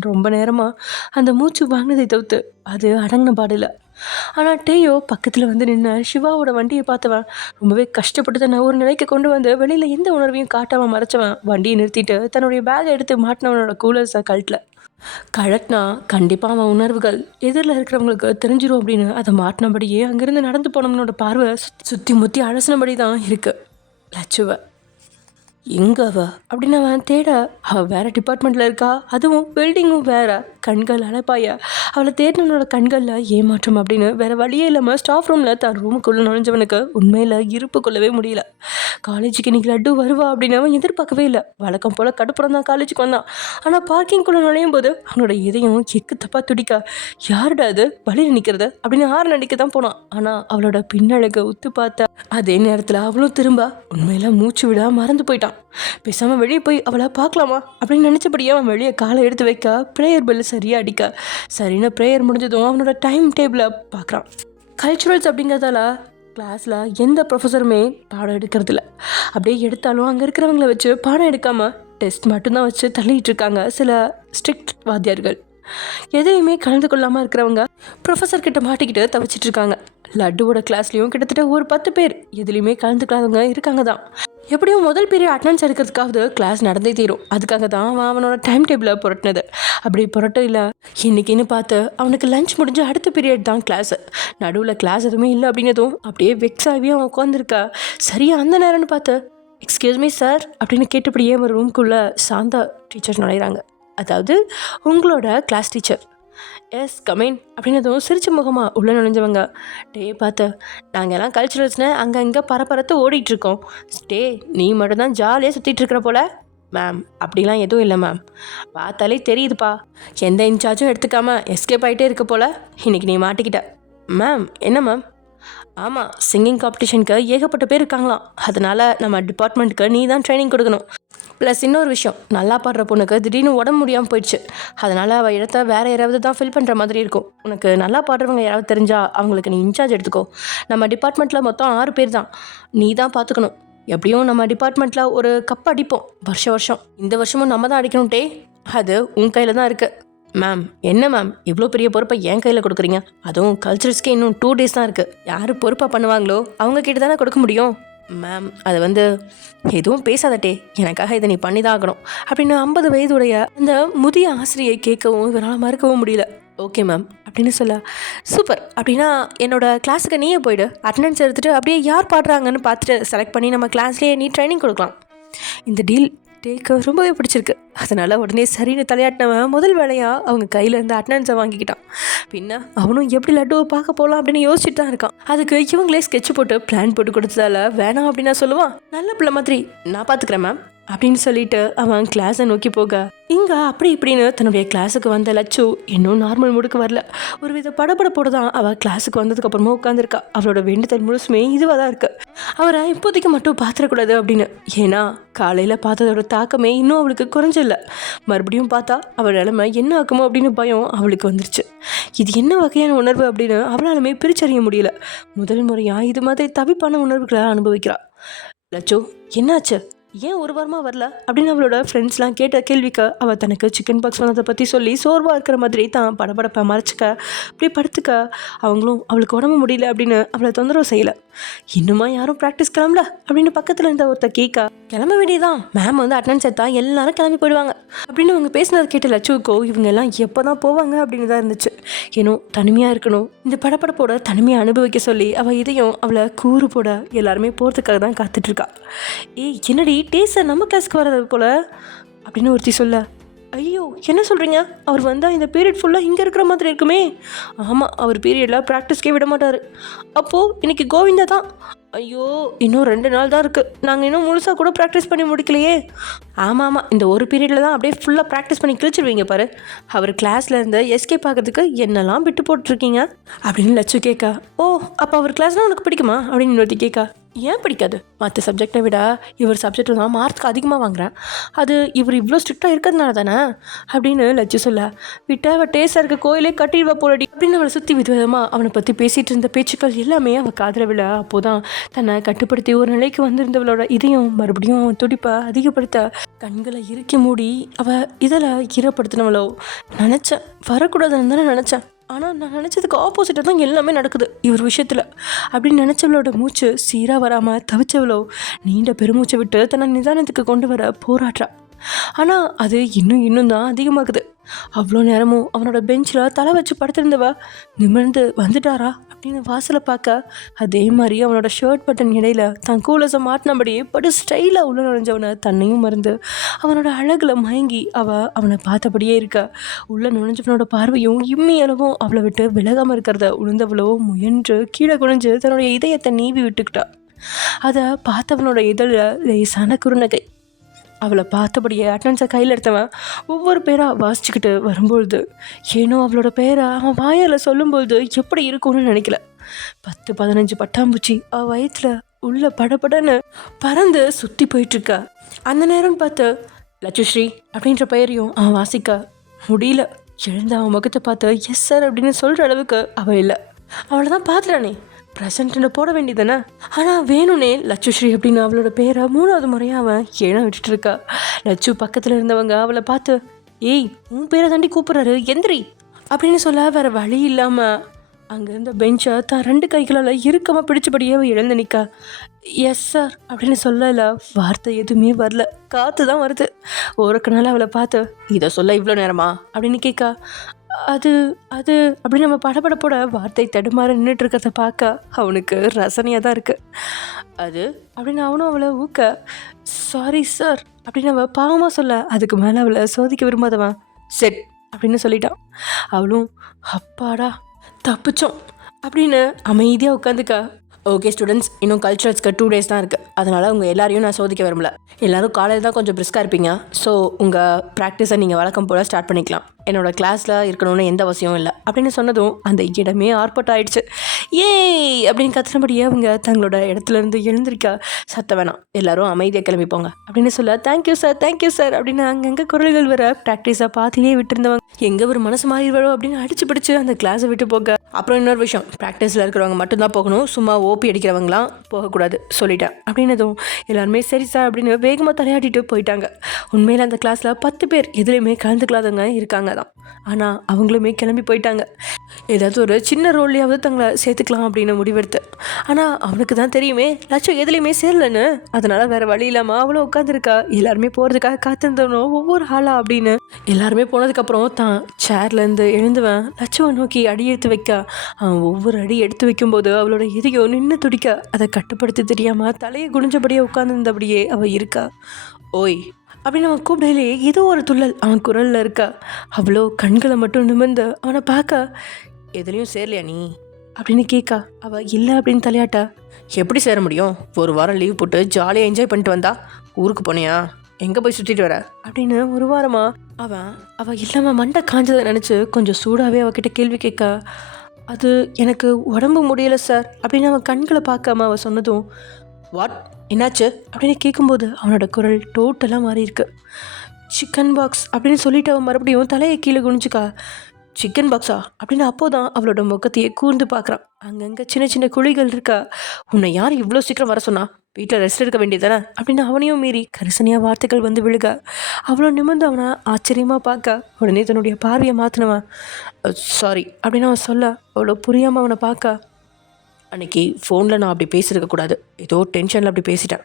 ரொம்ப நேரமாக அந்த மூச்சு வாங்கினதை தவிர்த்து அது அடங்கின பாடில்ல. ஆனால் டேயோ பக்கத்தில் வந்து நின்று சிவாவோட வண்டியை பார்த்தவன் ரொம்பவே கஷ்டப்பட்டு தன்னை ஒரு நிலைக்கு கொண்டு வந்து வெளியில் எந்த உணர்வையும் காட்டாமல் மறைச்சவன் வண்டியை நிறுத்திட்டு தன்னுடைய பேகை எடுத்து மாட்டினவனோட கூலர்ஸை கழட்டினா கண்டிப்பாக அவன் உணர்வுகள் எதிரில் இருக்கிறவங்களுக்கு தெரிஞ்சிடும் அப்படின்னு அதை மாட்டினபடியே அங்கேருந்து நடந்து போனவனோட பார்வை சுற்றி முற்றி அலசினபடி தான் இருக்கு. லட்சுவை எங்கே அப்படின்னு அவன் தேட அவள் வேறு டிபார்ட்மெண்ட்டில் இருக்கா, அதுவும் பில்டிங்கும் வேறு. கண்கள் அலப்பாய அவளை தேடினவனோட கண்களில் ஏமாற்றம் அப்படின்னு வேறு வழியே இல்லாமல் ஸ்டாஃப் ரூமில் தான் ரூமுக்குள்ளே நுழைஞ்சவனுக்கு உண்மையில் இருப்பு கொள்ளவே முடியல. காலேஜுக்கு இன்றைக்கி லட்டு வருவா அப்படின்னு அவன் எதிர்பார்க்கவே இல்லை. வழக்கம் போல் கடுப்புறம் தான் காலேஜுக்கு வந்தான். ஆனால் பார்க்கிங்குள்ளே நுழையும் போது அவனோட இதயம் எக்கு தப்பாக துடிக்க யாருடா அது வழியில் நிற்கிறது அப்படின்னு ஆறு நடிக்க தான் போனான். ஆனால் அவளோட பின்னழகை உத்து பார்த்த அதே நேரத்தில் அவளும் திரும்ப உண்மையில் மூச்சு விட மறந்து போயிட்டான். பேசாமல் வெளியே போய் அவளை பார்க்கலாமா அப்படின்னு நினச்சபடியே அவன் வெளியே காலை எடுத்து வைக்க ப்ரேயர் பெல் சரியாக அடிக்க சரின்னு ப்ரேயர் முடிஞ்சதும் அவனோட டைம் டேபிளை பார்க்குறான். கல்ச்சுரல்ஸ் அப்படிங்கிறதால கிளாஸில் எந்த ப்ரொஃபஸருமே பாடம் எடுக்கிறதில்ல. அப்படியே எடுத்தாலும் அங்கே இருக்கிறவங்கள வச்சு பாடம் எடுக்காமல் டெஸ்ட் மட்டும்தான் வச்சு தள்ளிகிட்டு இருக்காங்க சில ஸ்ட்ரிக்ட் வாத்தியார்கள். எதையுமே கலந்து கொள்ளாமல் இருக்கிறவங்க ப்ரொஃபஸர்கிட்ட மாட்டிக்கிட்டு தவிச்சிட்டு இருக்காங்க. லட்டுவோட கிளாஸ்லேயும் கிட்டத்தட்ட ஒரு 10 பேர் எதுலேயுமே கலந்துக்காதவங்க இருக்காங்க தான். எப்படியும் முதல் பீரியட் அட்டெண்டன்ஸ் எடுக்கிறதுக்காவது கிளாஸ் நடந்தே தீரும். அதுக்காக தான் அவனோட டைம் டேபிளை புரட்டினது. அப்படி புரட்டும் இல்லை இன்றைக்கின்னு பார்த்து அவனுக்கு லஞ்ச் முடிஞ்சு அடுத்த பீரியட் தான் கிளாஸு. நடுவில் கிளாஸ் எதுவுமே இல்லை அப்படின்னதும் அப்படியே வெக்ஸாகவே அவன் உட்காந்துருக்கா. சரியாக அந்த நேரம்னு பார்த்து எக்ஸ்கியூஸ் மீ சார் அப்படின்னு கேட்டபடியே ஒரு ரூம்குள்ளே சாந்தா டீச்சர் நுழைகிறாங்க. அதாவது உங்களோட கிளாஸ் டீச்சர். எஸ் கமெயின் அப்படின்னதும் சிரிச்ச முகமாக உள்ளே நுழைஞ்சவங்க பார்த்து நாங்கள் எல்லாம் கல்ச்சுரல்ஸ்னு அங்கே இங்கே பரபரத்து ஓடிட்டுருக்கோம். நீ மட்டும்தான் ஜாலியாக சுற்றிட்டு இருக்கிற போல. மேம் அப்படிலாம் எதுவும் இல்லை மேம், பார்த்தாலே தெரியுதுப்பா, எந்த இன்சார்ஜும் எடுத்துக்காமல் எஸ்கேப் ஆகிட்டே இருக்க போல். இன்றைக்கி நீ மாட்டிக்கிட்ட. மேம் என்ன மேம்? ஆமாம், சிங்கிங் காம்படிஷனுக்கு ஏகப்பட்ட பேர் இருக்காங்களாம். அதனால் நம்ம டிபார்ட்மெண்ட்டுக்கு நீ தான் ட்ரைனிங் கொடுக்கணும். ப்ளஸ் இன்னொரு விஷயம், நல்லா பாடுற பொண்ணுக்கு திடீர்னு உடம்பு முடியாமல் போயிடுச்சு. அதனால் அவள் இடத்த வேறு யாராவது தான் ஃபில் பண்ணுற மாதிரி இருக்கும். உனக்கு நல்லா பாடுறவங்க யாராவது தெரிஞ்சால் அவங்களுக்கு நீ இன்சார்ஜ் எடுத்துக்கோ. நம்ம டிபார்ட்மெண்ட்டில் மொத்தம் 6 பேர் தான், நீ தான் பார்த்துக்கணும். எப்படியும் நம்ம டிபார்ட்மெண்ட்டில் ஒரு கப் அடிப்போம் வருஷம். இந்த வருஷமும் நம்ம தான் அடிக்கணும்ட்டே. அது உன் கையில் தான் இருக்குது. மேம் என்ன மேம் இவ்வளோ பெரிய பொறுப்பை என் கையில் கொடுக்குறீங்க? அதுவும் கல்ச்சரல்ஸ்க்கு இன்னும் 2 days தான் இருக்குது. யார் பொறுப்பாக பண்ணுவாங்களோ அவங்க கிட்ட தானே கொடுக்க முடியும். மேம் அது எதுவும் பேசாதட்டே, எனக்காக இதை நீ பண்ணி தான் ஆகணும் அப்படின்னு 50 வயதுடைய அந்த முதிய ஆசிரியை கேட்கவும் இவரால் மறுக்கவும் முடியல. ஓகே மேம் அப்படின்னு சொல்ல, சூப்பர். அப்படின்னா என்னோட கிளாஸுக்கு நீயே போய்டு, அட்டண்டன்ஸ் எடுத்துகிட்டு அப்படியே யார் பாடுறாங்கன்னு பார்த்துட்டு செலக்ட் பண்ணி நம்ம கிளாஸ்லேயே நீ ட்ரைனிங் கொடுக்கலாம். இந்த டீல் டேக்கு ரொம்பவே பிடிச்சிருக்கு. அதனால் உடனே சரின்னு தலையாட்டினவன் முதல் வேலையாக அவங்க கையில் இருந்து அட்டண்டன்ஸை வாங்கிக்கிட்டான். பின்ன அவனும் எப்படி லட்டுவை பார்க்க போகலாம் அப்படின்னு யோசிச்சுட்டு தான் இருக்கான். அதுக்கு இவங்களே ஸ்கெட்ச் போட்டு பிளான் போட்டு கொடுத்ததால வேணாம் அப்படின்னா சொல்லுவான். நல்ல பிள்ளை மாதிரி நான் பார்த்துக்கிறேன் மேம் அப்படின்னு சொல்லிட்டு அவன் கிளாஸை நோக்கி போக, இங்கே அப்படி இப்படின்னு தன்னுடைய கிளாஸுக்கு வந்த லட்சு இன்னும் நார்மல் மூடுக்கு வரல. ஒரு வித படப்படப்போடு தான் அவள் கிளாஸுக்கு வந்ததுக்கப்புறமா உட்காந்துருக்கா. அவளோட வேண்டுதல் முழுசுமே இதுவாக தான் இருக்குது. அவரை இப்போதைக்கு மட்டும் பார்த்துடக்கூடாது அப்படின்னு. ஏன்னா காலையில் பார்த்ததோட தாக்கமே இன்னும் அவளுக்கு குறைஞ்சில்ல. மறுபடியும் பார்த்தா அவள் நிலைமை என்ன ஆக்குமோ அப்படின்னு பயம் அவளுக்கு வந்துருச்சு. இது என்ன வகையான உணர்வு அப்படின்னு அவளாலுமே பிரிச்சறிய முடியல. முதல் முறையாக இது மாதிரி தவிப்பான உணர்வுகளை அனுபவிக்கிறாள். லட்சு என்னாச்சு, ஏன் ஒரு வாரமாக வரல அப்படின்னு அவளோட ஃப்ரெண்ட்ஸ்லாம் கேட்ட கேள்விக்கு அவள் தனக்கு சிக்கன் பாக்ஸ் வந்ததை பற்றி சொல்லி சோர்வாக இருக்கிற மாதிரி தான் படபடப்பை மறைச்சிக்க அப்படியே படுத்துக்க. அவங்களும் அவளுக்கு உடம்பு முடியல அப்படின்னு அவளை தொந்தரவு செய்யலை. இன்னுமா யாரும் ப்ராக்டிஸ் கிளம்பல அப்படின்னு பக்கத்தில் இருந்த ஒருத்த கேட்க, கிளம்ப வேண்டியதான் மேம் அட்டண்டன்ஸ் எடுத்தா எல்லாரும் கிளம்பி போயிடுவாங்க அப்படின்னு அவங்க பேசினதை கேட்ட லட்சுக்கோ இவங்க எல்லாம் எப்போ தான் போவாங்க அப்படின்னு தான் இருந்துச்சு. ஏன்னோ தனிமையாக இருக்கணும், இந்த படப்படப்போட தனிமையை அனுபவிக்க சொல்லி அவள் இதையும் அவளை கூறு போட எல்லாருமே போகிறதுக்காக தான் காத்துட்ருக்கா. ஏய் என்னடி டேஸை நம்ம கிளாஸ்க்கு வர்றது போல அப்படின்னு ஒருத்தி சொல்ல, ஐயோ என்ன சொல்கிறீங்க, அவர் வந்தால் இந்த பீரியட் ஃபுல்லாக இங்கே இருக்கிற மாதிரி இருக்குமே. ஆமாம், அவர் பீரியடில் ப்ராக்டிஸ்க்கே விட மாட்டார். அப்போது இன்றைக்கி கோவிந்தா தான். ஐயோ இன்னும் 2 நாள் தான் இருக்குது, நாங்கள் இன்னும் முழுசாக கூட ப்ராக்டிஸ் பண்ணி முடிக்கலையே. ஆமாம் இந்த ஒரு பீரியடில் தான் அப்படியே ஃபுல்லாக ப்ராக்டிஸ் பண்ணி கிழிச்சிடுவீங்க பாரு. அவர் கிளாஸில் இருந்து எஸ்கேப் ஆகிறதுக்கு என்னெல்லாம் விட்டு போட்டுருக்கீங்க அப்படின்னு லட்சு கேட்க, ஓ அப்போ அவர் கிளாஸ்னால் உனக்கு பிடிக்குமா அப்படின்னு இன்னொருத்தி கேட்க, ஏன் பிடிக்காது, மற்ற சப்ஜெக்டை விட இவர் சப்ஜெக்டில் தான் மார்க்ஸ் அதிகமாக வாங்குறேன், அது இவர் இவ்வளோ ஸ்ட்ரிக்டாக இருக்கிறதுனால தானே அப்படின்னு லட்சு சொல்ல, விட்டா அவள் டேஸாக இருக்க கோயிலே கட்டிடுவா போலடி அப்படின்னு அவளை சுற்றி விதவிதமாக அவனை பற்றி பேசிகிட்டு இருந்த பேச்சுக்கள் எல்லாமே அவள் காதில் விழ. அப்போதான் தன்னை கட்டுப்படுத்தி ஒரு நிலைக்கு வந்திருந்தவளோட இதையும் மறுபடியும் துடிப்பை அதிகப்படுத்த கண்களை இறுக்கி மூடி அவள் இதில் ஈரப்படுத்தினவளோ நினச்சேன், வரக்கூடாதுன்னு தானே நினச்சேன், ஆனால் நான் நினச்சதுக்கு ஆப்போசிட்டாக தான் எல்லாமே நடக்குது இவர் விஷயத்தில் அப்படின்னு நினச்சவளோட மூச்சு சீராக வராமல் தவிச்சவளோ நீண்ட பெருமூச்சை விட்டு தன்னை நிதானத்துக்கு கொண்டு வர போராடுறா. ஆனால் அது இன்னும் தான் அதிகமாகுது. அவ்வளோ நேரமும் அவனோட பெஞ்சில் தலை வச்சு படுத்திருந்தவ நிமிர்ந்து வந்துட்டாரா அப்படின்னு வாசலை பார்க்க, அதே மாதிரி அவனோட ஷர்ட் பட்டன் இடையில தன் கூலஸை மாட்டினபடியே படு ஸ்டைலாக உள்ள நுழைஞ்சவனை தன்னையும் மறந்து அவனோட அழகில் மயங்கி அவனை பார்த்தபடியே இருக்க. உள்ள நுழைஞ்சவனோட பார்வையும் இம்மி அளவும் அவளை விட்டு விலகாமல் இருக்கிறத உளுந்தவளோ முயன்று கீழே குனிஞ்சு தன்னுடைய இதயத்தை நீவி விட்டுக்கிட்டா. அதை பார்த்தவனோட இதழில் லேசான குறுநகை. அவளை பார்த்தபடியே அட்டண்டன்ஸை கையில் எடுத்தவன் ஒவ்வொரு பேராக வாசிச்சுக்கிட்டு வரும்பொழுது ஏனோ அவளோட பேரை அவன் வாயால் சொல்லும்பொழுது எப்படி இருக்கும்னு நினைக்கல. 10-15 பட்டாம்பூச்சி அவள் வயிற்றில் உள்ள படபடன்னு பறந்து சுற்றி போயிட்டுருக்கா. அந்த நேரம் பார்த்து லட்சுஸ்ரீ அப்படின்ற பெயரையும் அவன் வாசிக்க முடியல. எழுந்த அவன் முகத்தை பார்த்து எஸ் சார் அப்படின்னு சொல்கிற அளவுக்கு அவள் இல்லை. அவளை தான் பார்த்துட்டானே, ப்ரெசண்ட்னு போட வேண்டியதானே. ஆனால் வேணும்னே லட்சுஸ்ரீ அப்படின்னு அவளோட பேரை 3வது முறையாக அவன் ஏன்னா விட்டுட்டு இருக்கா. லட்சு பக்கத்தில் இருந்தவங்க அவளை பார்த்து, ஏய் உன் பேரை தாண்டி கூப்பிட்றாரு எந்திரி அப்படின்னு சொல்ல வேறு வழி இல்லாமல் அங்கே இருந்த பெஞ்சை தான் 2 கைகளால் இறுக்கமாக பிடிச்சபடியே அவள் எழுந்து நிற்கா. எஸ் சார் அப்படின்னு சொல்லல, வார்த்தை எதுவுமே வரல, காற்று தான் வருது. ஒருக்கனால அவளை பார்த்து, இதை சொல்ல இவ்வளோ நேரமா அப்படின்னு கேட்கா. அது அப்படின்னு நம்ம படப்படப்போட வார்த்தை தடுமாற நின்றுட்டு இருக்கிறத பார்க்க அவனுக்கு ரசனையாக தான் இருக்குது. அது அப்படின்னு அவனும் அவளை ஊக்க, சாரி சார் அப்படின்னு அவள் பாவமாக சொல்ல, அதுக்கு மேலே அவளை சோதிக்க விரும்பாதவன் செட் அப்படின்னு சொல்லிட்டான். அவளும் அப்பாடா தப்பிச்சோம் அப்படின்னு அமைதியாக உட்காந்துக்கா. ஓகே ஸ்டூடெண்ட்ஸ், இன்னும் கல்ச்சரல்ஸ்க்கு 2 days தான் இருக்குது. அதனால் உங்கள் எல்லாரையும் நான் சோதிக்க விரும்பல. எல்லோரும் காலையில் தான் கொஞ்சம் பிரிஸ்காக இருப்பீங்க. ஸோ உங்கள் ப்ராக்டிஸை நீங்கள் வழக்கம் போல் ஸ்டார்ட் பண்ணிக்கலாம். என்னோடய கிளாஸில் இருக்கணும்னு எந்த அவசியமும் இல்லை அப்படின்னு சொன்னதும் அந்த இடமே ஆர்ப்பாட்டம் ஆகிடுச்சு. ஏய் அப்படின்னு கத்துனபடியே அவங்க தங்களோட இடத்துலேருந்து எழுந்திருக்கா. சத்த வேணாம், எல்லோரும் அமைதியாக கிளம்பிப்போங்க அப்படின்னு சொல்ல, தேங்க்யூ சார் அப்படின்னு அங்கங்கே குரல்கள் வர ப்ராக்டிஸை பாதிலே விட்டுருந்தவங்க எங்கே ஒரு மனசு மாறிடுவாரோ அப்படின்னு அடிச்சு பிடிச்சி அந்த கிளாஸை விட்டு போக அப்புறம் இன்னொரு விஷயம், ப்ராக்டிஸில் இருக்கிறவங்க மட்டும்தான் போகணும், சும்மா ஓபி அடிக்கிறவங்களாம் போகக்கூடாது சொல்லிட்டேன் அப்படின்னதும் எல்லாருமே சரி சார் அப்படின்னு வேகமாக தலையாட்டிட்டு போயிட்டாங்க. உண்மையில் அந்த கிளாஸில் 10 பேர் எதுலேயுமே கலந்துக்கலாதவங்க இருக்காங்க தான். ஆனால் அவங்களுமே கிளம்பி போயிட்டாங்க. ஏதாவது ஒரு சின்ன ரோல்லையாவது தங்களை சேர்த்துக்கலாம் அப்படின்னு முடிவெடுத்து. ஆனால் அவனுக்கு தான் தெரியுமே லட்சம் எதுலேயுமே சேரலன்னு. அதனால் வேறு வழி இல்லாமல் அவளும் உட்காந்துருக்கா. எல்லாருமே போகிறதுக்காக காத்திருந்தவனும் ஒவ்வொரு ஆளா அப்படின்னு. எல்லாருமே போனதுக்கப்புறம் தான் சேர்லேருந்து எழுந்துவன் லட்சுவை நோக்கி அடி எடுத்து வைக்க. அவன் ஒவ்வொரு அடி எடுத்து வைக்கும்போது அவளோட இதயம் நின்று துடிக்க. அதை கட்டுப்படுத்த தெரியாமல் தலையை குனிஞ்சபடியே உட்காந்துருந்தபடியே அவள் இருக்கா. ஓய் அப்படின்னு அவன் கூப்பிடையிலே ஏதோ ஒரு துள்ளல் அவன் குரலில் இருக்கா. அவ்வளோ கண்களை மட்டும் நிமிர்ந்து அவனை பார்க்க. எதுலேயும் சேரலையா நீ அப்படின்னு கேட்கா. அவள் இல்லை அப்படின்னு தலையாட்டா. எப்படி சேர முடியும்? ஒரு வாரம் லீவ் போட்டு ஜாலியாக என்ஜாய் பண்ணிட்டு வந்தா. ஊருக்கு போனியா? எங்கே போய் சுற்றிட்டு வர அப்படின்னு ஒரு வாரமா அவள் இல்லாமல் மண்டை காஞ்சதை நினச்சி கொஞ்சம் சூடாகவே அவகிட்ட கேள்வி கேட்க. அது எனக்கு உடம்பு முடியலை சார் அப்படின்னு அவன் கண்களை பார்க்காம அவள் சொன்னதும் வாட் என்னாச்சு அப்படின்னு கேட்கும்போது அவனோட குரல் டோட்டலாக மாறி இருக்கு. சிக்கன் பாக்ஸ் அப்படின்னு சொல்லிட்டு அவன் மறுபடியும் தலையை கீழே குனிஞ்சுக்கா. சிக்கன் பாக்ஸா அப்படின்னு அப்போதான் அவளோட முகத்தையே கூர்ந்து பார்க்குறான். அங்கங்கே சின்ன சின்ன குழிகள் இருக்கா. உன்னை யார் இவ்வளோ சீக்கிரம் வர சொன்னா? வீட்டில் ரெஸ்ட் எடுக்க வேண்டியதானே அப்படின்னு அவனையும் மீறி கரிசனையாக வார்த்தைகள் வந்து விழுக. அவ்வளோ நிமிர்ந்து அவனை ஆச்சரியமாக பார்க்க. உடனே தன்னுடைய பார்வையை மாற்றினவன் சாரி அப்படின்னு அவன் சொல்ல அவ்வளோ புரியாமல் அவனை பார்க்க. அன்றைக்கி ஃபோனில் நான் அப்படி பேசியிருக்கக்கூடாது, ஏதோ டென்ஷனில் அப்படி பேசிட்டேன்.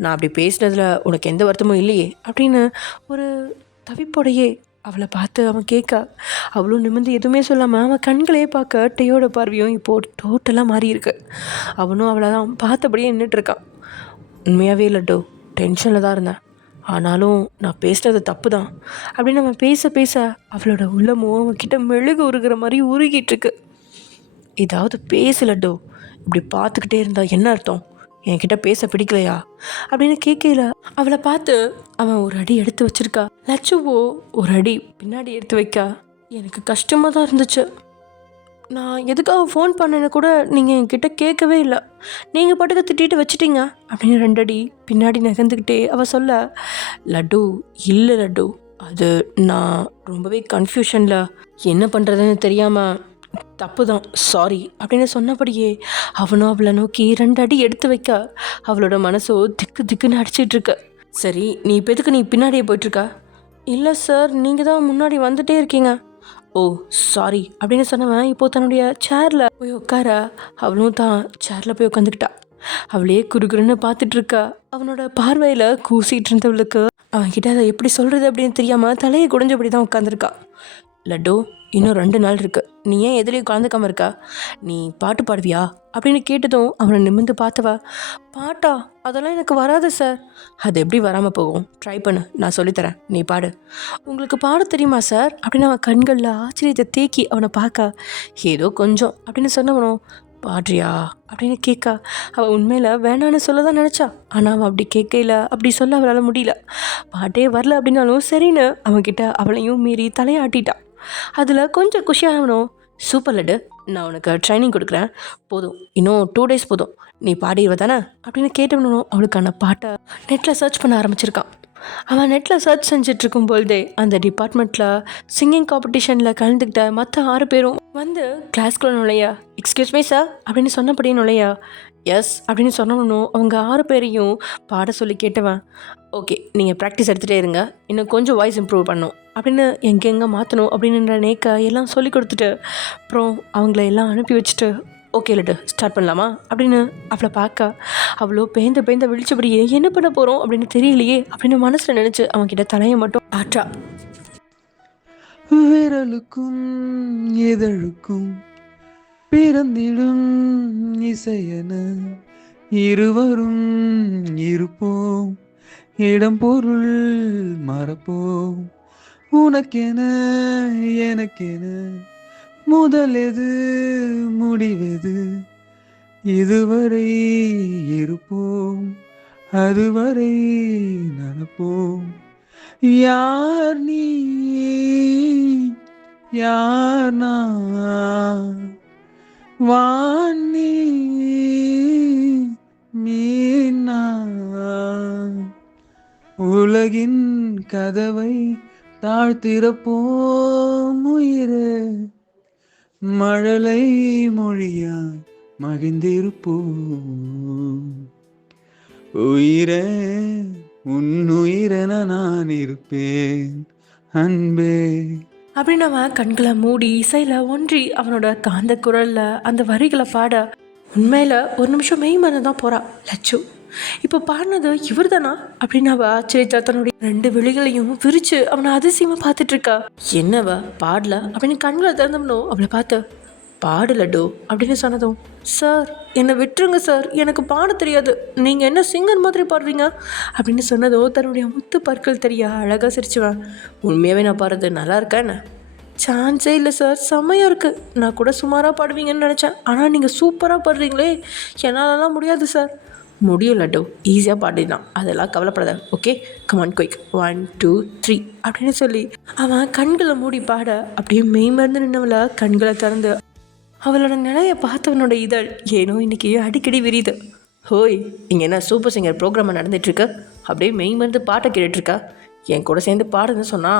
நான் அப்படி பேசினதில் உனக்கு எந்த வருத்தமும் இல்லையே அப்படின்னு ஒரு தவிப்போடையே அவளை பார்த்து அவன் கேட்க. அவளும் நிமிர்ந்து எதுவுமே சொல்லாமல் அவன் கண்களையே பார்க்க. டேயோட பார்வையும் இப்போது டோட்டலாக மாறி இருக்கு. அவனும் அவளை தான் பார்த்தபடியே நின்றுட்டுருக்கான். உண்மையாகவே லட்டு டென்ஷனில் தான் இருந்தேன், ஆனாலும் நான் பேசுனது தப்பு தான் அப்படின்னு அவன் பேச பேச அவளோட உள்ளமும் அவன்கிட்ட மெழுகு உருகிற மாதிரி உருகிட்டுருக்கு. ஏதாவது பேசு லட்டு, இப்படி பார்த்துக்கிட்டே இருந்தா என்ன அர்த்தம்? என்கிட்ட பேச பிடிக்கலையா அப்படின்னு கேட்கல. அவளை பார்த்து அவன் ஒரு அடி எடுத்து வச்சிருக்கா. லட்சுவோ ஒரு அடி பின்னாடி எடுத்து வைக்க. எனக்கு கஷ்டமாக தான் இருந்துச்சு. நான் எதுக்காக ஃபோன் பண்ணேன்னு கூட நீங்கள் என்கிட்ட கேட்கவே இல்லை. நீங்கள் பாட்டுக்கு திட்டிட்டு வச்சிட்டீங்க அப்படின்னு 2 அடி பின்னாடி நகர்ந்துக்கிட்டே அவள் சொல்ல. லட்டு இல்லை லட்டு, அது நான் ரொம்பவே கன்ஃபியூஷனில் என்ன பண்ணுறதுன்னு தெரியாமல் தப்பு தான், சாரி அப்படின்னு சொன்னபடியே அவனும் அவளை நோக்கி 2 அடி எடுத்து வைக்க. அவளோட மனசோ திக்கு திக்குன்னு அடிச்சிட்ருக்க. சரி நீ இப்போ எதுக்கு நீ பின்னாடியே போயிட்டுருக்க? இல்லை சார், நீங்கள் தான் முன்னாடி வந்துட்டே இருக்கீங்க. ஓ சாரி அப்படின்னு சொன்னவன் இப்போது தன்னுடைய சேரில் போய் உட்கார. அவளும் தான் சேரில் போய் உட்காந்துக்கிட்டா. அவளே குறுகுறுன்னு பார்த்துட்ருக்கா. அவனோட பார்வையில் கூசிகிட்டு இருந்தவளுக்கு அவன்கிட்ட அதை எப்படி சொல்கிறது அப்படின்னு தெரியாமல் தலையை குடிஞ்சபடி தான் உட்காந்துருக்கா. லட்டு இன்னும் 2 நாள் இருக்குது, நீ ஏன் எதுலேயும் கலந்துக்காமல் இருக்கா? நீ பாட்டு பாடுவியா அப்படின்னு கேட்டதும் அவனை நிமிர்ந்து பார்த்தவா. பாட்டா? அதெல்லாம் எனக்கு வராது சார். அது எப்படி வராமல் போகும்? ட்ரை பண்ணு, நான் சொல்லித்தரேன், நீ பாடு. உங்களுக்கு பாட தெரியுமா சார் அப்படின்னு அவன் கண்களில் ஆச்சரியத்தை தேக்கி அவனை பார்க்க. ஏதோ கொஞ்சம் அப்படின்னு சொன்னவனும் பாடுறியா அப்படின்னு கேட்கா. அவள் உண்மையில் வேணான்னு சொல்ல தான் நினச்சா. ஆனால் அவன் அப்படி கேட்கல, அப்படி சொல்ல அவளால் முடியல. பாட்டே வரல அப்படின்னாலும் சரின்னு அவன்கிட்ட அவளையும் மீறி தலையாட்டிட்டான். அதில் கொஞ்சம் குஷியாகணும். சூப்பர் லட்டு, நான் உனக்கு ட்ரைனிங் கொடுக்குறேன், போதும் இன்னும் 2 டேஸ் போதும், நீ பாடிடுவ தானே அப்படின்னு கேட்டவனும் அவளுக்கான பாட்டை நெட்டில் சர்ச் பண்ண ஆரம்பிச்சிருக்கான். அவன் நெட்டில் சர்ச் செஞ்சிட்ருக்கும் பொழுதே அந்த டிபார்ட்மெண்ட்டில் சிங்கிங் காம்படிஷனில் கலந்துக்கிட்ட மற்ற 6 பேரும் வந்து கிளாஸ்குள்ளே நுழையா. எக்ஸ்கியூஸ் மீ சார் அப்படின்னு சொன்னபடியே நுழையா. எஸ் அப்படின்னு சொன்னவனும் அவங்க 6 பேரையும் பாட சொல்லி கேட்டவன். ஓகே, நீங்கள் ப்ராக்டிஸ் எடுத்துகிட்டே இருங்க, இன்னும் கொஞ்சம் வாய்ஸ் இம்ப்ரூவ் பண்ணணும் அப்படின்னு எங்கெங்கே மாற்றணும் அப்படின்னு நேக்க எல்லாம் சொல்லி கொடுத்துட்டு அப்புறம் அவங்கள எல்லாம் அனுப்பி வச்சுட்டு ஓகே லட்டு ஸ்டார்ட் பண்ணலாமா அப்படின்னு அவளை பார்க்க. அவ்வளோ பேந்த விழிச்சபடியே என்ன பண்ண போகிறோம் அப்படின்னு தெரியலையே அப்படின்னு மனசில் நினச்சி அவன்கிட்ட தலையை மட்டும் ஆற்றா. விரலுக்கும் இதழுக்கும் பிறந்திடும் இசையன இருவரும் இருப்போம், இடம் பொருள் மறப்போம், உனக்கென எனக்கென முதல் எது முடிவெது, இதுவரை இருப்போம் அதுவரை நடப்போம். யார் நீ யார் நான், வான் நீ மீனா, உலகின் கதவை தாழ்த்திறப்போம் உயிரே, மழலை மொழியா மகிழ்ந்திருப்போம். உயிரே உன்னுயிரென நான் இருப்பேன் அன்பே. அப்படின்னு அவன் கண்களை மூடி இசையில் ஒன்றி அவனோட காந்த குரலில் அந்த வரிகளை பாட உண்மையில் ஒரு நிமிஷம் மெய் மறந்து தான் போகிறா லட்சு. இப்போ பாடினது இவர் தானா அப்படின்னு அவள் ஆச்சரியத்தா தன்னுடைய 2 விழிகளையும் விரித்து அவனை அதிசயமாக பார்த்துட்ருக்கா. என்னவ பாடல அப்படின்னு கண்களை திறந்தவனும் அவளை பார்த்து பாடு லட்டு அப்படின்னு சொன்னதும், சார் என்னை விட்டுருங்க சார், எனக்கு பாட தெரியாது, நீங்கள் என்ன சிங்கர் மாதிரி பாடுறீங்க அப்படின்னு சொன்னதும் தன்னுடைய முத்து பற்கள் தெரிய அழகாக சிரிச்சுவேன். உண்மையாகவே நான் பாடுறது நல்லா இருக்கா என்ன? சான்ஸே இல்லை சார், செம்மையாக இருக்குது. நான் கூட சுமாராக பாடுவீங்கன்னு நினச்சேன், ஆனால் நீங்கள் சூப்பராக பாடுறீங்களே, என்னாலலாம் முடியாது சார். முடியும் லட்டு, ஈஸியாக பாடிடலாம், அதெல்லாம் கவலைப்படாத, ஓகே கமான் குயிக் 1 2 3 அப்படின்னு சொல்லி அவன் கண்களை மூடி பாட அப்படியே மெய்மறந்து நின்னவளை கண்களை திறந்து அவளோட நிலையை பார்த்தவனோட இதழ் ஏனோ இன்னைக்கு அடிக்கடி விரியுது. ஹோய், இங்கே என்ன சூப்பர் சிங்கர் ப்ரோக்ராம் நடந்துகிட்ருக்கு, அப்படியே மெய்மறந்து பாட்டை கேட்டுட்ருக்கா, என் கூட சேர்ந்து பாடுன்னு சொன்னா.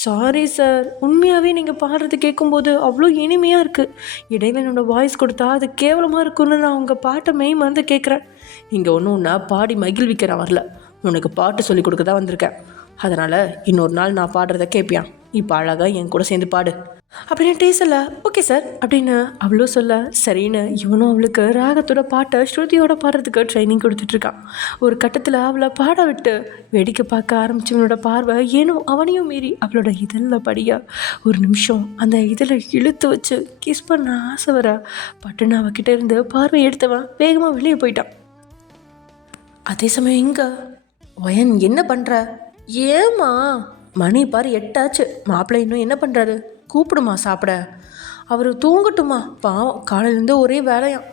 சாரி சார், உண்மையாகவே நீங்கள் பாடுறது கேட்கும்போது அவ்வளோ இனிமையாக இருக்குது. இடையில என்னோடய வாய்ஸ் கொடுத்தா அது கேவலமாக இருக்குன்னு நான் உங்கள் பாட்டை மெய்மறந்து கேட்குறேன். இங்கே ஒன்றும் பாடி மகிழ்விக்கிறேன் வரல, உனக்கு பாட்டு சொல்லி கொடுக்க தான் வந்திருக்கேன். அதனால் இன்னொரு நாள் நான் பாடுறத கேட்பியான், இப்போ அழகாக என் கூட சேர்ந்து பாடு அப்படின்னு டேசல. ஓகே சார் அப்படின்னு அவ்வளோ சொல்ல சரின்னு இவனும் அவளுக்கு ராகத்தோட பாட்டை ஸ்ருதியோட பாடுறதுக்கு ட்ரைனிங் கொடுத்துட்ருக்கான். ஒரு கட்டத்தில் அவளை பாட விட்டு வேடிக்கை பார்க்க ஆரம்பிச்சவனோட பார்வை ஏனோ அவனையும் மீறி அவளோட இதழில் படியா ஒரு நிமிஷம் அந்த இதழை இழுத்து வச்சு கிஸ் பண்ண ஆசை வர பட்டுன்னு அவகிட்ட இருந்து பார்வை எடுத்தவன் வேகமாக வெளியே போயிட்டான். அதே சமயம் இங்கே வயன் என்ன பண்ணுற? ஏம்மா மணி பாரு 8 ஆச்சு, மாப்பிள்ளை இன்னும் என்ன பண்ணுறாரு? கூப்பிடுமா சாப்பிட, அவர் தூங்கட்டுமா, பாவம் காலையிலேருந்து ஒரே வேலையாம்.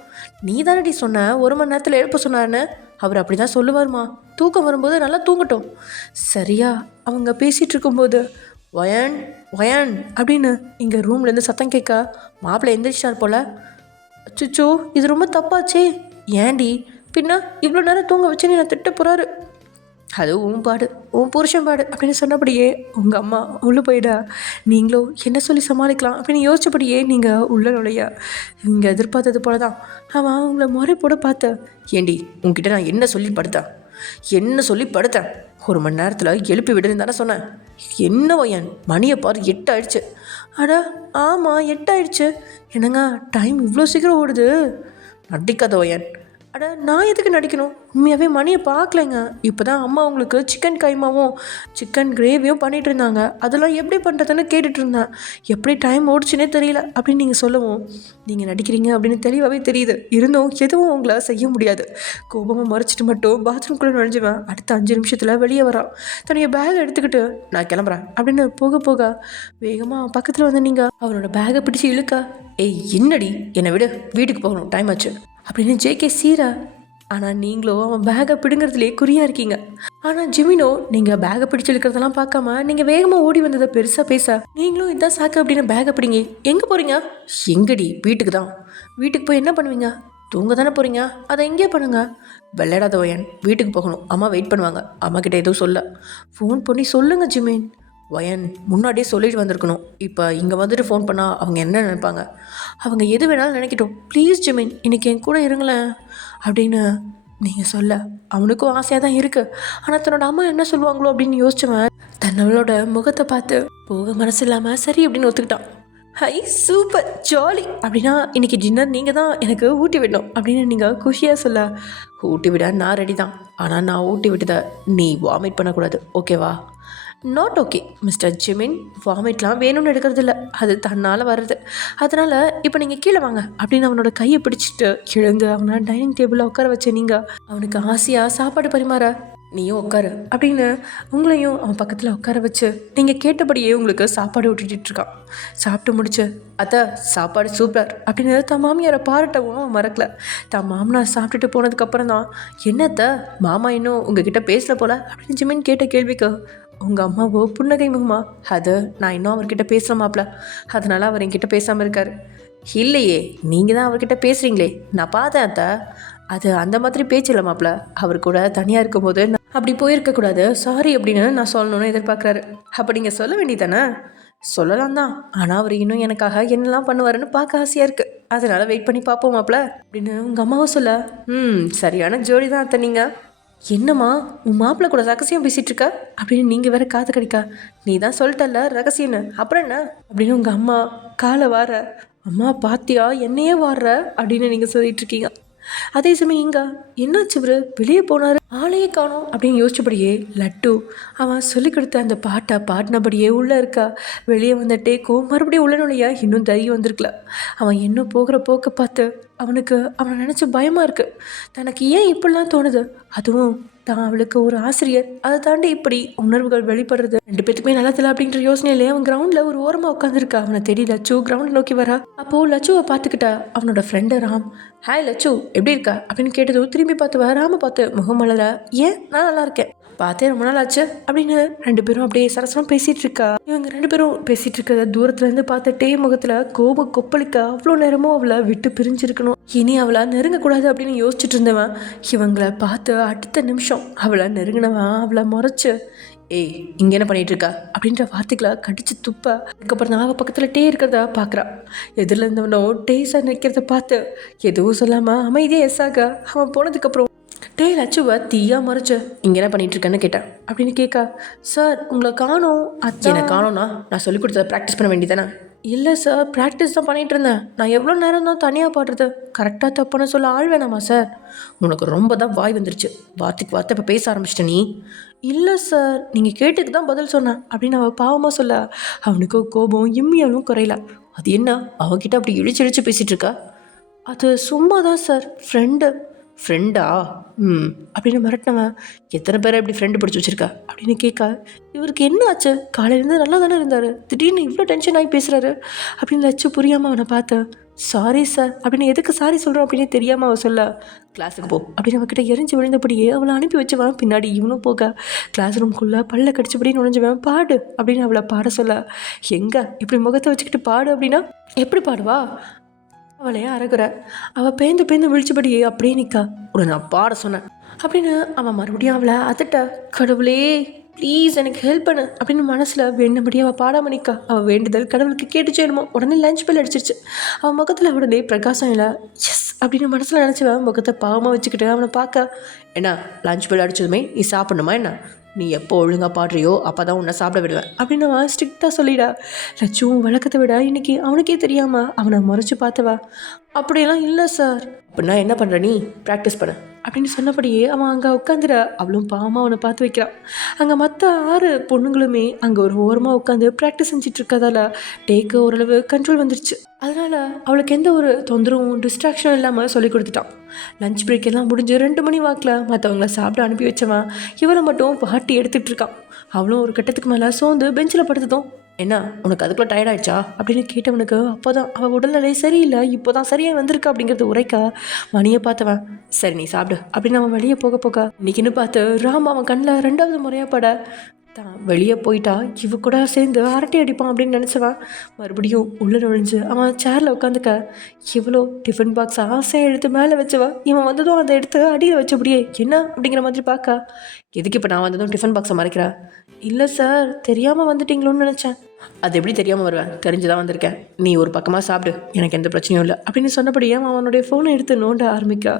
நீ தானடி சொன்ன 1 மணி நேரத்தில் எழுப்ப சொன்னார்னு, அவர் அப்படி தான் சொல்லுவார்மா, தூக்கம் வரும்போது நல்லா தூங்கட்டும். சரியா அவங்க பேசிகிட்டு இருக்கும்போது வயன் வயன் அப்படின்னு இங்கே ரூம்லேருந்து சத்தம் கேட்க மாப்பிள்ளை எந்திரிச்சார் போல். அச்சோ, இது ரொம்ப தப்பாச்சே. ஏண்டி பின்ன இவ்வளோ நேரம் தூங்க வச்சு நீ நான் திட்ட போகிறாரு. அது உன் பாடு, உன் புருஷன் பாடு அப்படின்னு சொன்னபடியே உங்கள் அம்மா உள்ளே போயிடா, நீங்களோ என்ன சொல்லி சமாளிக்கலாம் அப்படின்னு யோசிச்சபடியே நீங்கள் உள்ள நுழைய இங்கே எதிர்பார்த்தது போல தான் அவன் உங்களை முறை போட பார்த்த. ஏண்டி உங்ககிட்ட நான் என்ன சொல்லி படுத்தேன் 1 மணி நேரத்தில் எழுப்பி விடுன்னு தானே சொன்னேன். என்ன வயன் மணியை பாரு 8 ஆயிடுச்சு. அடா ஆமாம் 8 ஆயிடுச்சு. என்னங்க டைம் இவ்வளோ சீக்கிரம் ஓடுது. நடிக்காத வயன். அட நான் எதுக்கு நடிக்கணும், உண்மையாகவே மணியை பார்க்கலைங்க. இப்போ தான் அம்மா உங்களுக்கு சிக்கன் கைமாவும் சிக்கன் கிரேவியும் பண்ணிகிட்டு இருந்தாங்க, அதெல்லாம் எப்படி பண்ணுறதுன்னு கேட்டுட்டு இருந்தேன். எப்படி டைம் ஓடிச்சுனே தெரியல அப்படின்னு நீங்கள் சொல்லவும் நீங்கள் நடிக்கிறீங்க அப்படின்னு தெளிவாகவே தெரியுது. இருந்தும் எதுவும் உங்களை செய்ய முடியாது. கோபமாக மறைச்சிட்டு மட்டும் பாத்ரூம்குள்ளே நுழைஞ்சுவேன். அடுத்த 5 நிமிஷத்தில் வெளியே வரான். தன்னுடைய பேகை எடுத்துக்கிட்டு நான் கிளம்புறேன் அப்படின்னு போக வேகமாக பக்கத்தில் வந்து நீங்கள் அவனோட பேகை பிடிச்சி இழுக்க, ஏய் என்னடி என்னை விடு, வீட்டுக்கு போகணும், டைம் ஆச்சு அப்படின்னு ஜேகே சீரா. ஆனால் நீங்களும் அவன் பேகை பிடுங்கிறதுலே குறியாக இருக்கீங்க. ஆனால் ஜிமினோ நீங்கள் பேகை பிடிச்சி இழுக்கிறதெல்லாம் பார்க்காம நீங்கள் வேகமாக ஓடி வந்ததை பெருசாக பேச நீங்களும் இதான் சாக்கு அப்படின்னு பேகை பிடிங்க. எங்கே போகிறீங்க? எங்கடி? வீட்டுக்கு தான். வீட்டுக்கு போய் என்ன பண்ணுவீங்க? தூங்க தானே போகிறீங்க, அதை எங்கேயே பண்ணுங்க. விளையாடாத வயன், வீட்டுக்கு போகணும், அம்மா வெயிட் பண்ணுவாங்க. அம்மா கிட்ட எதுவும் சொல்ல ஃபோன் பண்ணி சொல்லுங்கள் ஜிமின். வயன் முன்னாடியே சொல்லிட்டு வந்திருக்கணும். இப்போ இங்கே வந்துட்டு ஃபோன் பண்ணால் அவங்க என்ன நினைப்பாங்க? அவங்க எது வேணாலும் நினைக்கட்டும், ப்ளீஸ் ஜிமின் இன்றைக்கி என் கூட இருங்களேன் அப்படின்னு நீங்கள் சொல்ல அவனுக்கும் ஆசையாக தான் இருக்குது. ஆனால் தன்னோட அம்மா என்ன சொல்லுவாங்களோ அப்படின்னு யோசிச்சவன் தன்னவளோட முகத்தை பார்த்து போக மனசு இல்லாமல் சரி அப்படின்னு ஒத்துக்கிட்டான். ஹை சூப்பர் ஜாலி அப்படின்னா இன்றைக்கி டின்னர் நீங்கள் தான் எனக்கு ஊட்டி விடணும் அப்படின்னு நீங்கள் குஷியாக சொல்ல, ஊட்டி விட நான் ரெடி தான், ஆனால் நான் ஊட்டி விட்டதை நீ வாமிட் பண்ணக்கூடாது, ஓகேவா? நாட் ஓகே மிஸ்டர் ஜிமின், வாமிட்லாம் வேணும்னு எடுக்கிறது இல்லை, அது தன்னால் வர்றது. அதனால் இப்போ நீங்கள் கீழே வாங்க அப்படின்னு அவனோட கையை பிடிச்சிட்டு எழுந்து அவனை டைனிங் டேபிளில் உட்கார வச்ச நீங்கள் அவனுக்கு ஆசையாக சாப்பாடு பரிமாற நீயும் உட்காரு அப்படின்னு உங்களையும் அவன் பக்கத்தில் உட்கார வச்சு நீங்கள் கேட்டபடியே உங்களுக்கு சாப்பாடு விட்டுட்டுருக்கான். சாப்பிட்டு முடிச்சு அத்தை சாப்பாடு சூப்பர் அப்படின்னு தன் மாமியாரை பாராட்டவும் அவன் மறக்கல. தான் மாமனார் சாப்பிட்டுட்டு போனதுக்கப்புறம் தான் என்னத்த மாமா இன்னும் உங்ககிட்ட பேசல போல அப்படின்னு ஜிமின் கேட்ட கேள்விக்கு உங்கள் அம்மாவோ புன்னகை முகமா, அது நான் இன்னும் அவர்கிட்ட பேசுகிற மாப்பிள்ள, அதனால் அவர் என்கிட்ட பேசாமல் இருக்கார். இல்லையே நீங்கள் தான் அவர்கிட்ட பேசுகிறீங்களே, நான் பார்த்தேன் அத்தை, அது அந்த மாதிரி பேச்சு இல்லை மாப்பிள்ள, அவர் கூட தனியாக இருக்கும்போது அப்படி போயிருக்கக்கூடாது, சாரி அப்படின்னு நான் சொல்லணும்னு எதிர்பார்க்குறாரு. அப்போ நீங்கள் சொல்ல வேண்டியதானே, சொல்லலாம் தான், ஆனால் அவர் இன்னும் எனக்காக என்னெல்லாம் பண்ணுவாருன்னு பார்க்க ஆசையாக இருக்குது. அதனால் வெயிட் பண்ணி பார்ப்போம் மாப்ள அப்படின்னு உங்கள் அம்மாவும் சொல்ல, சரியான ஜோடி தான் அத்தை நீங்கள். என்னம்மா உன் மாப்பிள்ளை கூட ரகசியம் பேசிகிட்டு இருக்க அப்படின்னு நீங்கள் வேற காது கடிக்கா. நீ தான் சொல்லிட்டல ரகசியம்னு, அப்புறம் என்ன அப்படின்னு உங்கள் அம்மா காலை வார. அம்மா பாத்தியா என்னையே வாடுற அப்படின்னு நீங்கள் சொல்லிட்டு இருக்கீங்க. அதே சமயம் இங்க என்னாச்சு இவரு வெளியே போனாரு, ஆளையே காணோம் அப்படின்னு யோசிச்சபடியே லட்டு அவன் சொல்லி கொடுத்த அந்த பாட்டை பாடினபடியே உள்ளே இருக்கா. வெளியே வந்த டேக்கும் மறுபடியும் உள்ள நுழைய இன்னும் தைரியம் வந்திருக்கல. அவன் இன்னும் போகிற போக்க பார்த்து அவனை நினச்ச பயமாக இருக்குது. தனக்கு ஏன் இப்படிலாம் தோணுது, அதுவும் தான் அவளுக்கு ஒரு ஆசிரியர், அதை தாண்டி இப்படி உணர்வுகள் வெளிப்படுறது ரெண்டு பேத்துக்குமே நல்லா தெரியல அப்படின்ற யோசனையிலே அவன் கிரவுண்டில் ஒரு ஓரமாக உட்காந்துருக்கா. அவனை தேடி லட்சு கிரவுண்ட் நோக்கி வரா. அப்போது லட்சுவை பார்த்துக்கிட்டா அவனோட ஃப்ரெண்டு ராம். ஹாய் லட்சு, எப்படி இருக்கா அப்படின்னு கேட்டதும் திரும்பி பார்த்து ராம பார்த்து முகம் மலர, ஏன் நான் நல்லா இருக்கேன், பார்த்தே ரொம்ப நாள் ஆச்சு அப்படின்னு ரெண்டு பேரும் அப்படியே சரசரம் பேசிகிட்டு இருக்கா. இவங்க ரெண்டு பேரும் பேசிகிட்டு இருக்கிறத தூரத்துலேருந்து பார்த்துட்டே முகத்தில் கோபம் கொப்பளிக்க. அவ்வளோ நேரமும் அவளை விட்டு பிரிஞ்சிருக்கணும், இனி அவளை நெருங்கக்கூடாது அப்படின்னு யோசிச்சுட்டு இருந்தவன் இவங்களை பார்த்து அடுத்த நிமிஷம் அவளை நெருங்கினவன் அவளை முறைச்சு, ஏய் இங்கே என்ன பண்ணிட்டு இருக்கா அப்படின்ற வார்த்தைகளை கடிச்சு துப்ப. அதுக்கப்புறம் நான் அவள் பக்கத்தில் டே இருக்கிறத பார்க்குறான். எதிரில் இருந்தவனோ டேஸாக நிற்கிறத பார்த்து எதுவும் சொல்லாமல் அமைதியாக எஸ்ஸாக அவன் போனதுக்கப்புறம் டே லட்சுவை தீயா மறைச்சு இங்கே என்ன பண்ணிட்டு இருக்கேன்னு கேட்டேன். அப்படின்னு கேட்கா, சார் உங்களை காணோம். என்ன காணோன்னா நான் சொல்லி கொடுத்ததை ப்ராக்டிஸ் பண்ண வேண்டியதானே. இல்லை சார், ப்ராக்டிஸ் தான் பண்ணிகிட்டு இருந்தேன். நான் எவ்வளோ நேரம் தான் தனியாக பாடுறது, கரெக்டாக தப்புன்னு சொல்ல ஆள் வேணாமா சார். உனக்கு ரொம்ப தான் வாய் வந்துருச்சு, வார்த்தைக்கு வார்த்தை இப்போ பேச ஆரம்பிச்சிட்ட நீ. இல்லை சார், நீங்கள் கேட்டுக்கு தான் பதில் சொன்னேன் அப்படின்னு அவள் பாவமாக சொல்ல அவனுக்கு கோபம் இம்மியாலும் குறையல. அது என்ன அவகிட்ட அப்படி இழிச்சு பேசிகிட்டு இருக்கா. அது சும்மா தான் சார், ஃப்ரெண்டா அப்படின்னு மிரட்டினவன், எத்தனை பேரை எப்படி ஃப்ரெண்டு பிடிச்சி வச்சிருக்கா அப்படின்னு கேட்கா. இவருக்கு என்ன ஆச்சு, காலையிலேருந்து நல்லா தானே இருந்தார், திடீர்னு இவ்வளோ டென்ஷன் ஆகி பேசுகிறாரு அப்படின்னு லட்சு புரியாமல் அவனை பார்த்தேன். சாரி சார் அப்படின்னு எதுக்கு சாரி சொல்கிறோம் அப்படின்னு தெரியாமல் அவள் சொல்ல, கிளாஸுக்கு போ அப்படின்னு அவகிட்ட எரிஞ்சு விழுந்தபடியே அவளை அனுப்பி வச்சுவான். பின்னாடி இவனும் போக கிளாஸ் ரூம்குள்ளே பல்ல கடிச்சபடி நுழைஞ்சுவேன். பாடு அப்படின்னு அவளை பாட சொல்ல, எங்கே இப்படி முகத்தை வச்சுக்கிட்டு பாடு அப்படின்னா எப்படி பாடுவா. அவளையே அறகுற அவள் பேந்து விழிச்சபடியே அப்படியே நிற்கா. உடனே நான் பாட சொன்னேன் அப்படின்னு அவன் மறுபடியும் அவளை அதட்ட. கடவுளே ப்ளீஸ் எனக்கு ஹெல்ப் பண்ணு அப்படின்னு மனசில் வேண்டபடியே அவள் பாடாமல் நிற்கா. அவள் வேண்டுதல் கடவுளுக்கு கேட்டுச்சு என்னமோ. உடனே லஞ்ச் பெல் அடிச்சிருச்சு. அவன் முகத்தில் உடனே பிரகாசம் இல்லை. எஸ் அப்படின்னு மனசில் நினச்சவன் முகத்தை பாவமாக வச்சுக்கிட்டு அவனை பார்க்க, என்ன லஞ்ச் பெல் அடிச்சதுமே நீ சாப்பிடணுமா என்ன, நீ எப்போ ஒழுங்காக பாடுறியோ அப்போ தான் உன்னை சாப்பிட விடுவேன் அப்படின்னு அவன் ஸ்ட்ரிக்டாக சொல்லிடா. லட்சுவும் வழக்கத்தை விட இன்னைக்கு அவனுக்கே தெரியாமல் அவனை முறைச்சி பார்த்தவா, அப்படியெல்லாம் இல்லை சார். அப்படின்னா என்ன பண்ணுற நீ, ப்ராக்டிஸ் பண்ண அப்படின்னு சொன்னபடியே அவன் அங்கே உட்காந்துட. அவளும் பாவமாக அவனை பார்த்து வைக்கிறான். அங்கே மற்ற 6 பொண்ணுங்களுமே அங்கே ஒரு ஓரமாக உட்காந்து ப்ராக்டிஸ் செஞ்சுட்டு இருக்கதால டேக்கு ஓரளவு கண்ட்ரோல் வந்துருச்சு. அதனால் அவளுக்கு எந்த ஒரு தொந்தரவும் டிஸ்ட்ராக்ஷனும் இல்லாமல் சொல்லி கொடுத்துட்டான். லஞ்ச் பிரேக் எல்லாம் முடிஞ்சு 2 மணி வாக்கில் மற்றவங்கள சாப்பிட அனுப்பி வச்சவன் இவரை மட்டும் பாட்டி எடுத்துகிட்டு இருக்கான். அவளும் ஒரு கட்டத்துக்கு மேலே சோர்ந்து பெஞ்சில் படுத்ததும், என்ன உனக்கு அதுக்குள்ளே டயர்ட் ஆயிடுச்சா அப்படின்னு கேட்டவனுக்கு அப்போ தான் அவள் உடல்நிலை சரியில்லை, இப்போ தான் சரியாக வந்திருக்கா அப்படிங்கிறது உரைக்கா. மணியை பார்த்தவன், சரி நீ சாப்பிடு அப்படின்னு அவன் வெளியே போக இன்னைக்குன்னு பார்த்து ராம் அவன் கண்ணில் 2வது முறையாக பட தான் வெளியே போயிட்டா இவ கூட சேர்ந்து அரட்டை அடிப்பான் அப்படின்னு நினச்சவன் மறுபடியும் உள்ளே நுழைஞ்சு அவன் சேரில் உட்காந்துக்க. இவ்வளோ டிஃபன் பாக்ஸ் ஆசையாக எடுத்து மேலே வச்சவா இவன் வந்ததும் அதை எடுத்து அடியில் வச்சபடியே என்ன அப்படிங்கிற மாதிரி பார்க்க. எதுக்கு இப்போ நான் வந்ததும் டிஃபன் பாக்ஸை மறைக்கிறா. இல்லை சார், தெரியாமல் வந்துட்டீங்களோன்னு நினச்சேன். அது எப்படி தெரியாமல் வருவேன், தெரிஞ்சுதான் வந்திருக்கேன். நீ ஒரு பக்கமாக சாப்பிடு, எனக்கு எந்த பிரச்சனையும் இல்லை அப்படின்னு சொன்னபடியே அவன் அவனுடைய ஃபோனை எடுத்து நோண்ட ஆரம்பிக்கா.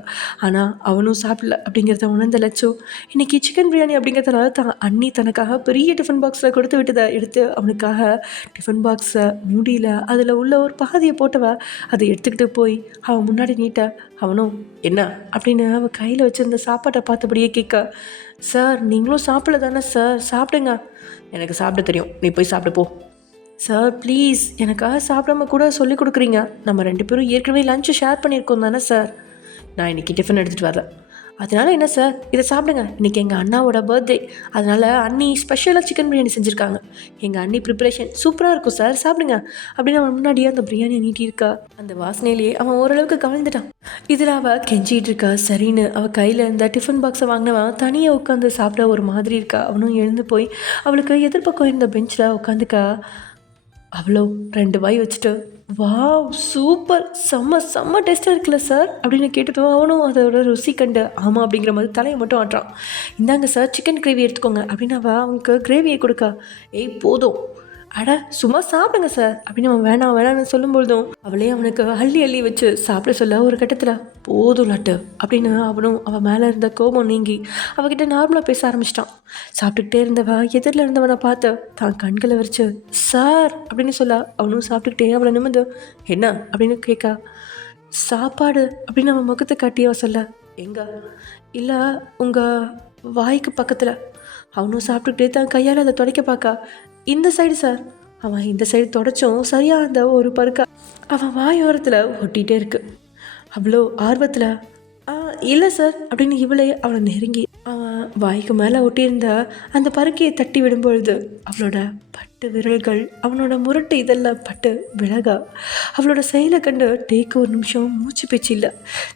ஆனால் அவனும் சாப்பிடல அப்படிங்கிறத உணர்ந்த லட்சு இன்னைக்கு சிக்கன் பிரியாணி அப்படிங்கிறதுனால தான் அண்ணி தனக்காக பெரிய டிஃபன் பாக்ஸில் கொடுத்து விட்டதை எடுத்து அவனுக்காக டிஃபன் பாக்ஸை மூடியில் அதில் உள்ள ஒரு பாதியை போட்டவ அதை எடுத்துக்கிட்டு போய் அவன் முன்னாடி நீட்ட. அவனும் என்ன அப்படின்னு அவள் கையில் வச்சுருந்த சாப்பாட்டை பார்த்தபடியே கேட்க, சார் நீங்களும் சாப்பிடல தானே சார், சாப்பிடுங்க. எனக்கு சாப்பிட தெரியும், நீ போய் சாப்பிட போ. சார் ப்ளீஸ் எனக்காக சாப்பிடாம கூட சொல்லி கொடுக்குறீங்க. நம்ம 2 பேரும் ஏற்கனவே லஞ்சு ஷேர் பண்ணியிருக்கோம் தானே சார். நான் இன்றைக்கி டிஃபன் எடுத்துகிட்டு வரல, அதனால் என்ன சார் இதை சாப்பிடுங்க. இன்றைக்கி எங்கள் அண்ணாவோட பர்த்டே, அதனால் அண்ணி ஸ்பெஷலாக சிக்கன் பிரியாணி செஞ்சுருக்காங்க. எங்கள் அண்ணி ப்ரிப்பரேஷன் சூப்பராக இருக்கும் சார், சாப்பிடுங்க அப்படின்னு அவன் முன்னாடியே அந்த பிரியாணியை நீட்டியிருக்கா. அந்த வாசனையிலேயே அவன் ஓரளவுக்கு கவனிந்துட்டான். இதில் அவள் கெஞ்சிகிட்டு இருக்கா. சரின்னு அவள் கையில் இருந்த டிஃபன் பாக்ஸை வாங்கினவன் தனியாக உட்காந்து சாப்பிட ஒரு மாதிரி இருக்கா. அவனும் எழுந்து போய் அவளுக்கு எதிர்பக்கம் இருந்த பெஞ்சில் உட்காந்துக்கா. அவ்வளோ 2 வாய் வச்சுட்டு, வாவ் சூப்பர், செம்ம டேஸ்ட்டாக இருக்குல்ல சார் அப்படின்னு கேட்டுட்டோம். அவனும் அதோட ருசி கண்டு ஆமாம் அப்படிங்கிற மாதிரி தலையை மட்டும் ஆட்டுறான். இந்தாங்க சார் சிக்கன் கிரேவி எடுத்துக்கோங்க அப்படின்னு அவனுக்கு கிரேவியை கொடுக்கா. ஏய் போதும் அட சும்மா சாப்பிடுங்க சார் அப்படின்னு அவன் வேணாம் வேணான்னு சொல்லும்பொழுதும் அவளே அவனுக்கு அள்ளி அள்ளி வச்சு சாப்பிட சொல்ல ஒரு கட்டத்தில் போதும் லட்டு அப்படின்னு அவனும் அவன் மேலே இருந்த கோபம் நீங்கி அவகிட்ட நார்மலாக பேச ஆரம்பிச்சிட்டான். சாப்பிட்டுக்கிட்டே இருந்தவ எதிரில் இருந்தவனை பார்த்து தான் கண்களை வரிச்சு சார் அப்படின்னு சொல்ல அவனும் சாப்பிட்டுக்கிட்டே அவளை நிமிந்து என்ன அப்படின்னு கேட்க சாப்பாடு அப்படின்னு அவன் முகத்தை காட்டியவ சொல்ல எங்க இல்லை உங்கள் வாய்க்கு பக்கத்தில். அவனும் சாப்பிட்டுக்கிட்டே தான் கையால் அதை துடைக்க பார்க்கா இந்த சைடு சார். அவன் இந்த சைடு தொடச்சும் சரியாக அந்த ஒரு பருக்கா அவன் வாயோரத்தில் ஒட்டிகிட்டே இருக்கு. அவ்வளோ ஆர்வத்தில் இல்லை சார் அப்படின்னு இவளே அவளை நெருங்கி அவன் வாய்க்கு மேலே ஒட்டியிருந்த அந்த பருக்கையை தட்டி விடும்பொழுது அவளோட பட்டு விரல்கள் அவனோட முரட்டு இதெல்லாம் பட்டு விலகா அவளோட செயலை கண்டு டேக்கு ஒரு நிமிஷம் மூச்சு பேச்சு இல்லை.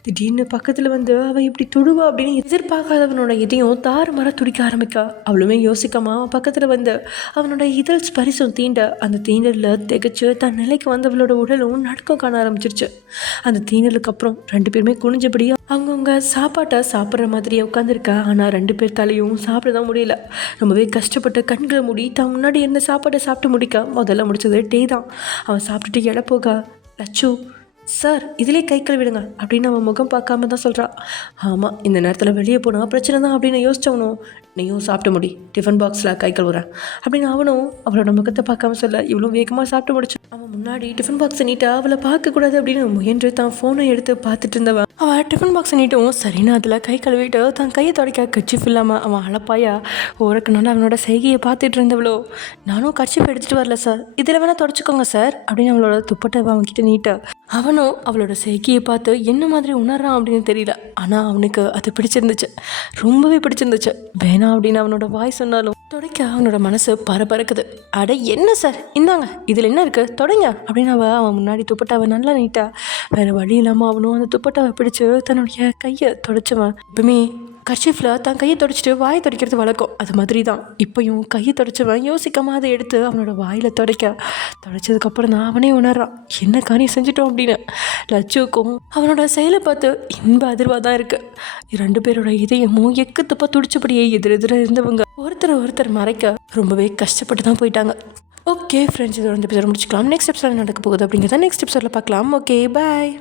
திடீர்னு பக்கத்தில் வந்து அவள் இப்படி தொடுவா அப்படின்னு எதிர்பார்க்காதவனோட இதயம் தாறுமாற துடிக்க ஆரம்பிக்கா. அவளுமே யோசிக்காம அவன் பக்கத்தில் வந்து அவனோட இதழ் ஸ்பரிசம் தீண்ட அந்த தீண்டலில் திகச்சு தன் நிலைக்கு வந்தவளோட உடலும் நடுக்கம் காண ஆரம்பிச்சிருச்சு. அந்த தீண்டலுக்கு அப்புறம் 2 பேருமே குனிஞ்சபடி அவங்கவுங்க சாப்பாட்டை சாப்பிட்ற மாதிரியே உட்காந்துருக்கா. ஆனால் 2 பேர் தலையும் சாப்பிட தான் முடியல. ரொம்பவே கஷ்டப்பட்டு கண்களை மூடி தான் முன்னாடி இருந்த சாப்பாட்டை சாப்பிட்டு முடிக்க முதல்ல முடிச்சது டே தான். அவன் சாப்பிட்டுட்டு இட போக லட்சு சார் இதிலே கை கழுவிடுங்க அப்படின்னு அவன் முகம் பார்க்காம தான் சொல்கிறான். ஆமாம் இந்த நேரத்தில் வெளியே போனால் பிரச்சனை தான் அப்படின்னு யோசிச்சவனும் நீயும் சாப்பிட்டு முடி டிஃபன் பாக்ஸில் கை கழுவுறேன் அப்படின்னு அவனும் அவளோட முகத்தை பார்க்காம சொல்ல இவ்வளோ வேகமாக சாப்பிட்டு முடிச்சு அவன் முன்னாடி டிஃபன் பாக்ஸை நீட்டா அவளை பார்க்கக்கூடாது அப்படின்னு முயன்று தான் ஃபோனை எடுத்து பார்த்துட்டு இருந்தவன் அவள் டிஃபன் பாக்ஸை நீட்டும் சரின்னு அதில் கை கழுவிட்டு தான் கையை துடைக்க கர்ச்சீஃப் இல்லாமல் அவன் அழப்பாயா ஓரக்குனால அவனோட செய்கையை பார்த்துட்டு இருந்தவளோ நானும் கர்ச்சீஃப் எடுத்துகிட்டு வரல சார் இதில் வேணால் தொடச்சிக்கோங்க சார் அப்படின்னு அவளோட துப்பட்டை அவன்கிட்ட நீட்ட அவனும் அவளோட செய்கையை பார்த்து என்ன மாதிரி உணர்றான் அப்படின்னு தெரியல. ஆனால் அவனுக்கு அது பிடிச்சிருந்துச்சு, ரொம்பவே பிடிச்சிருந்துச்சு. வேணாம் அப்படின்னு அவனோட வாய் சொன்னாலும் தொடக்க அவனோட மனசு பரபரக்குது. அட என்ன சார் இந்தாங்க இதில் என்ன இருக்குது தொடங்க அப்படின்னு அவன் முன்னாடி துப்பட்டாவை நல்லா நீட்டா. வேறு வழி இல்லாமல் அவனும் அந்த துப்பட்டாவை பிடிச்சி தன்னுடைய கையை தொடச்சவன். எப்பவுமே கர்ச்சீஃபில் தான் கையை தொடச்சிட்டு வாயை துடைக்கிறது வழக்கம், அது மாதிரி தான் இப்போயும் கையை தொடச்சவன் யோசிக்காமல் அதை எடுத்து அவனோட வாயில் தொடச்சதுக்கப்புறம் தான் அவனே உணர்றான் என்ன காரியம் செஞ்சிட்டோம் அப்படின்னு. லட்சுக்கும் அவனோட செயலை பார்த்து இன்ப அதிர்வாக தான் இருக்குது. 2 பேரோட இதயமும் எக்கு துப்பா துடிச்சபடியே எதிரெதிர இருந்தவங்க ஒருத்தர் மறைக்க ரொம்பவே கஷ்டப்பட்டு தான் போயிட்டாங்க. ஓகே ஃப்ரெண்ட்ஸ் இதோட இந்த எபிசோட முடிச்சுக்கலாம். நெக்ஸ்ட் எபிசோட நடக்க போகுது அப்படிங்கிறத நெக்ஸ்ட் எபிசோடில் பார்க்கலாம். Okay bye.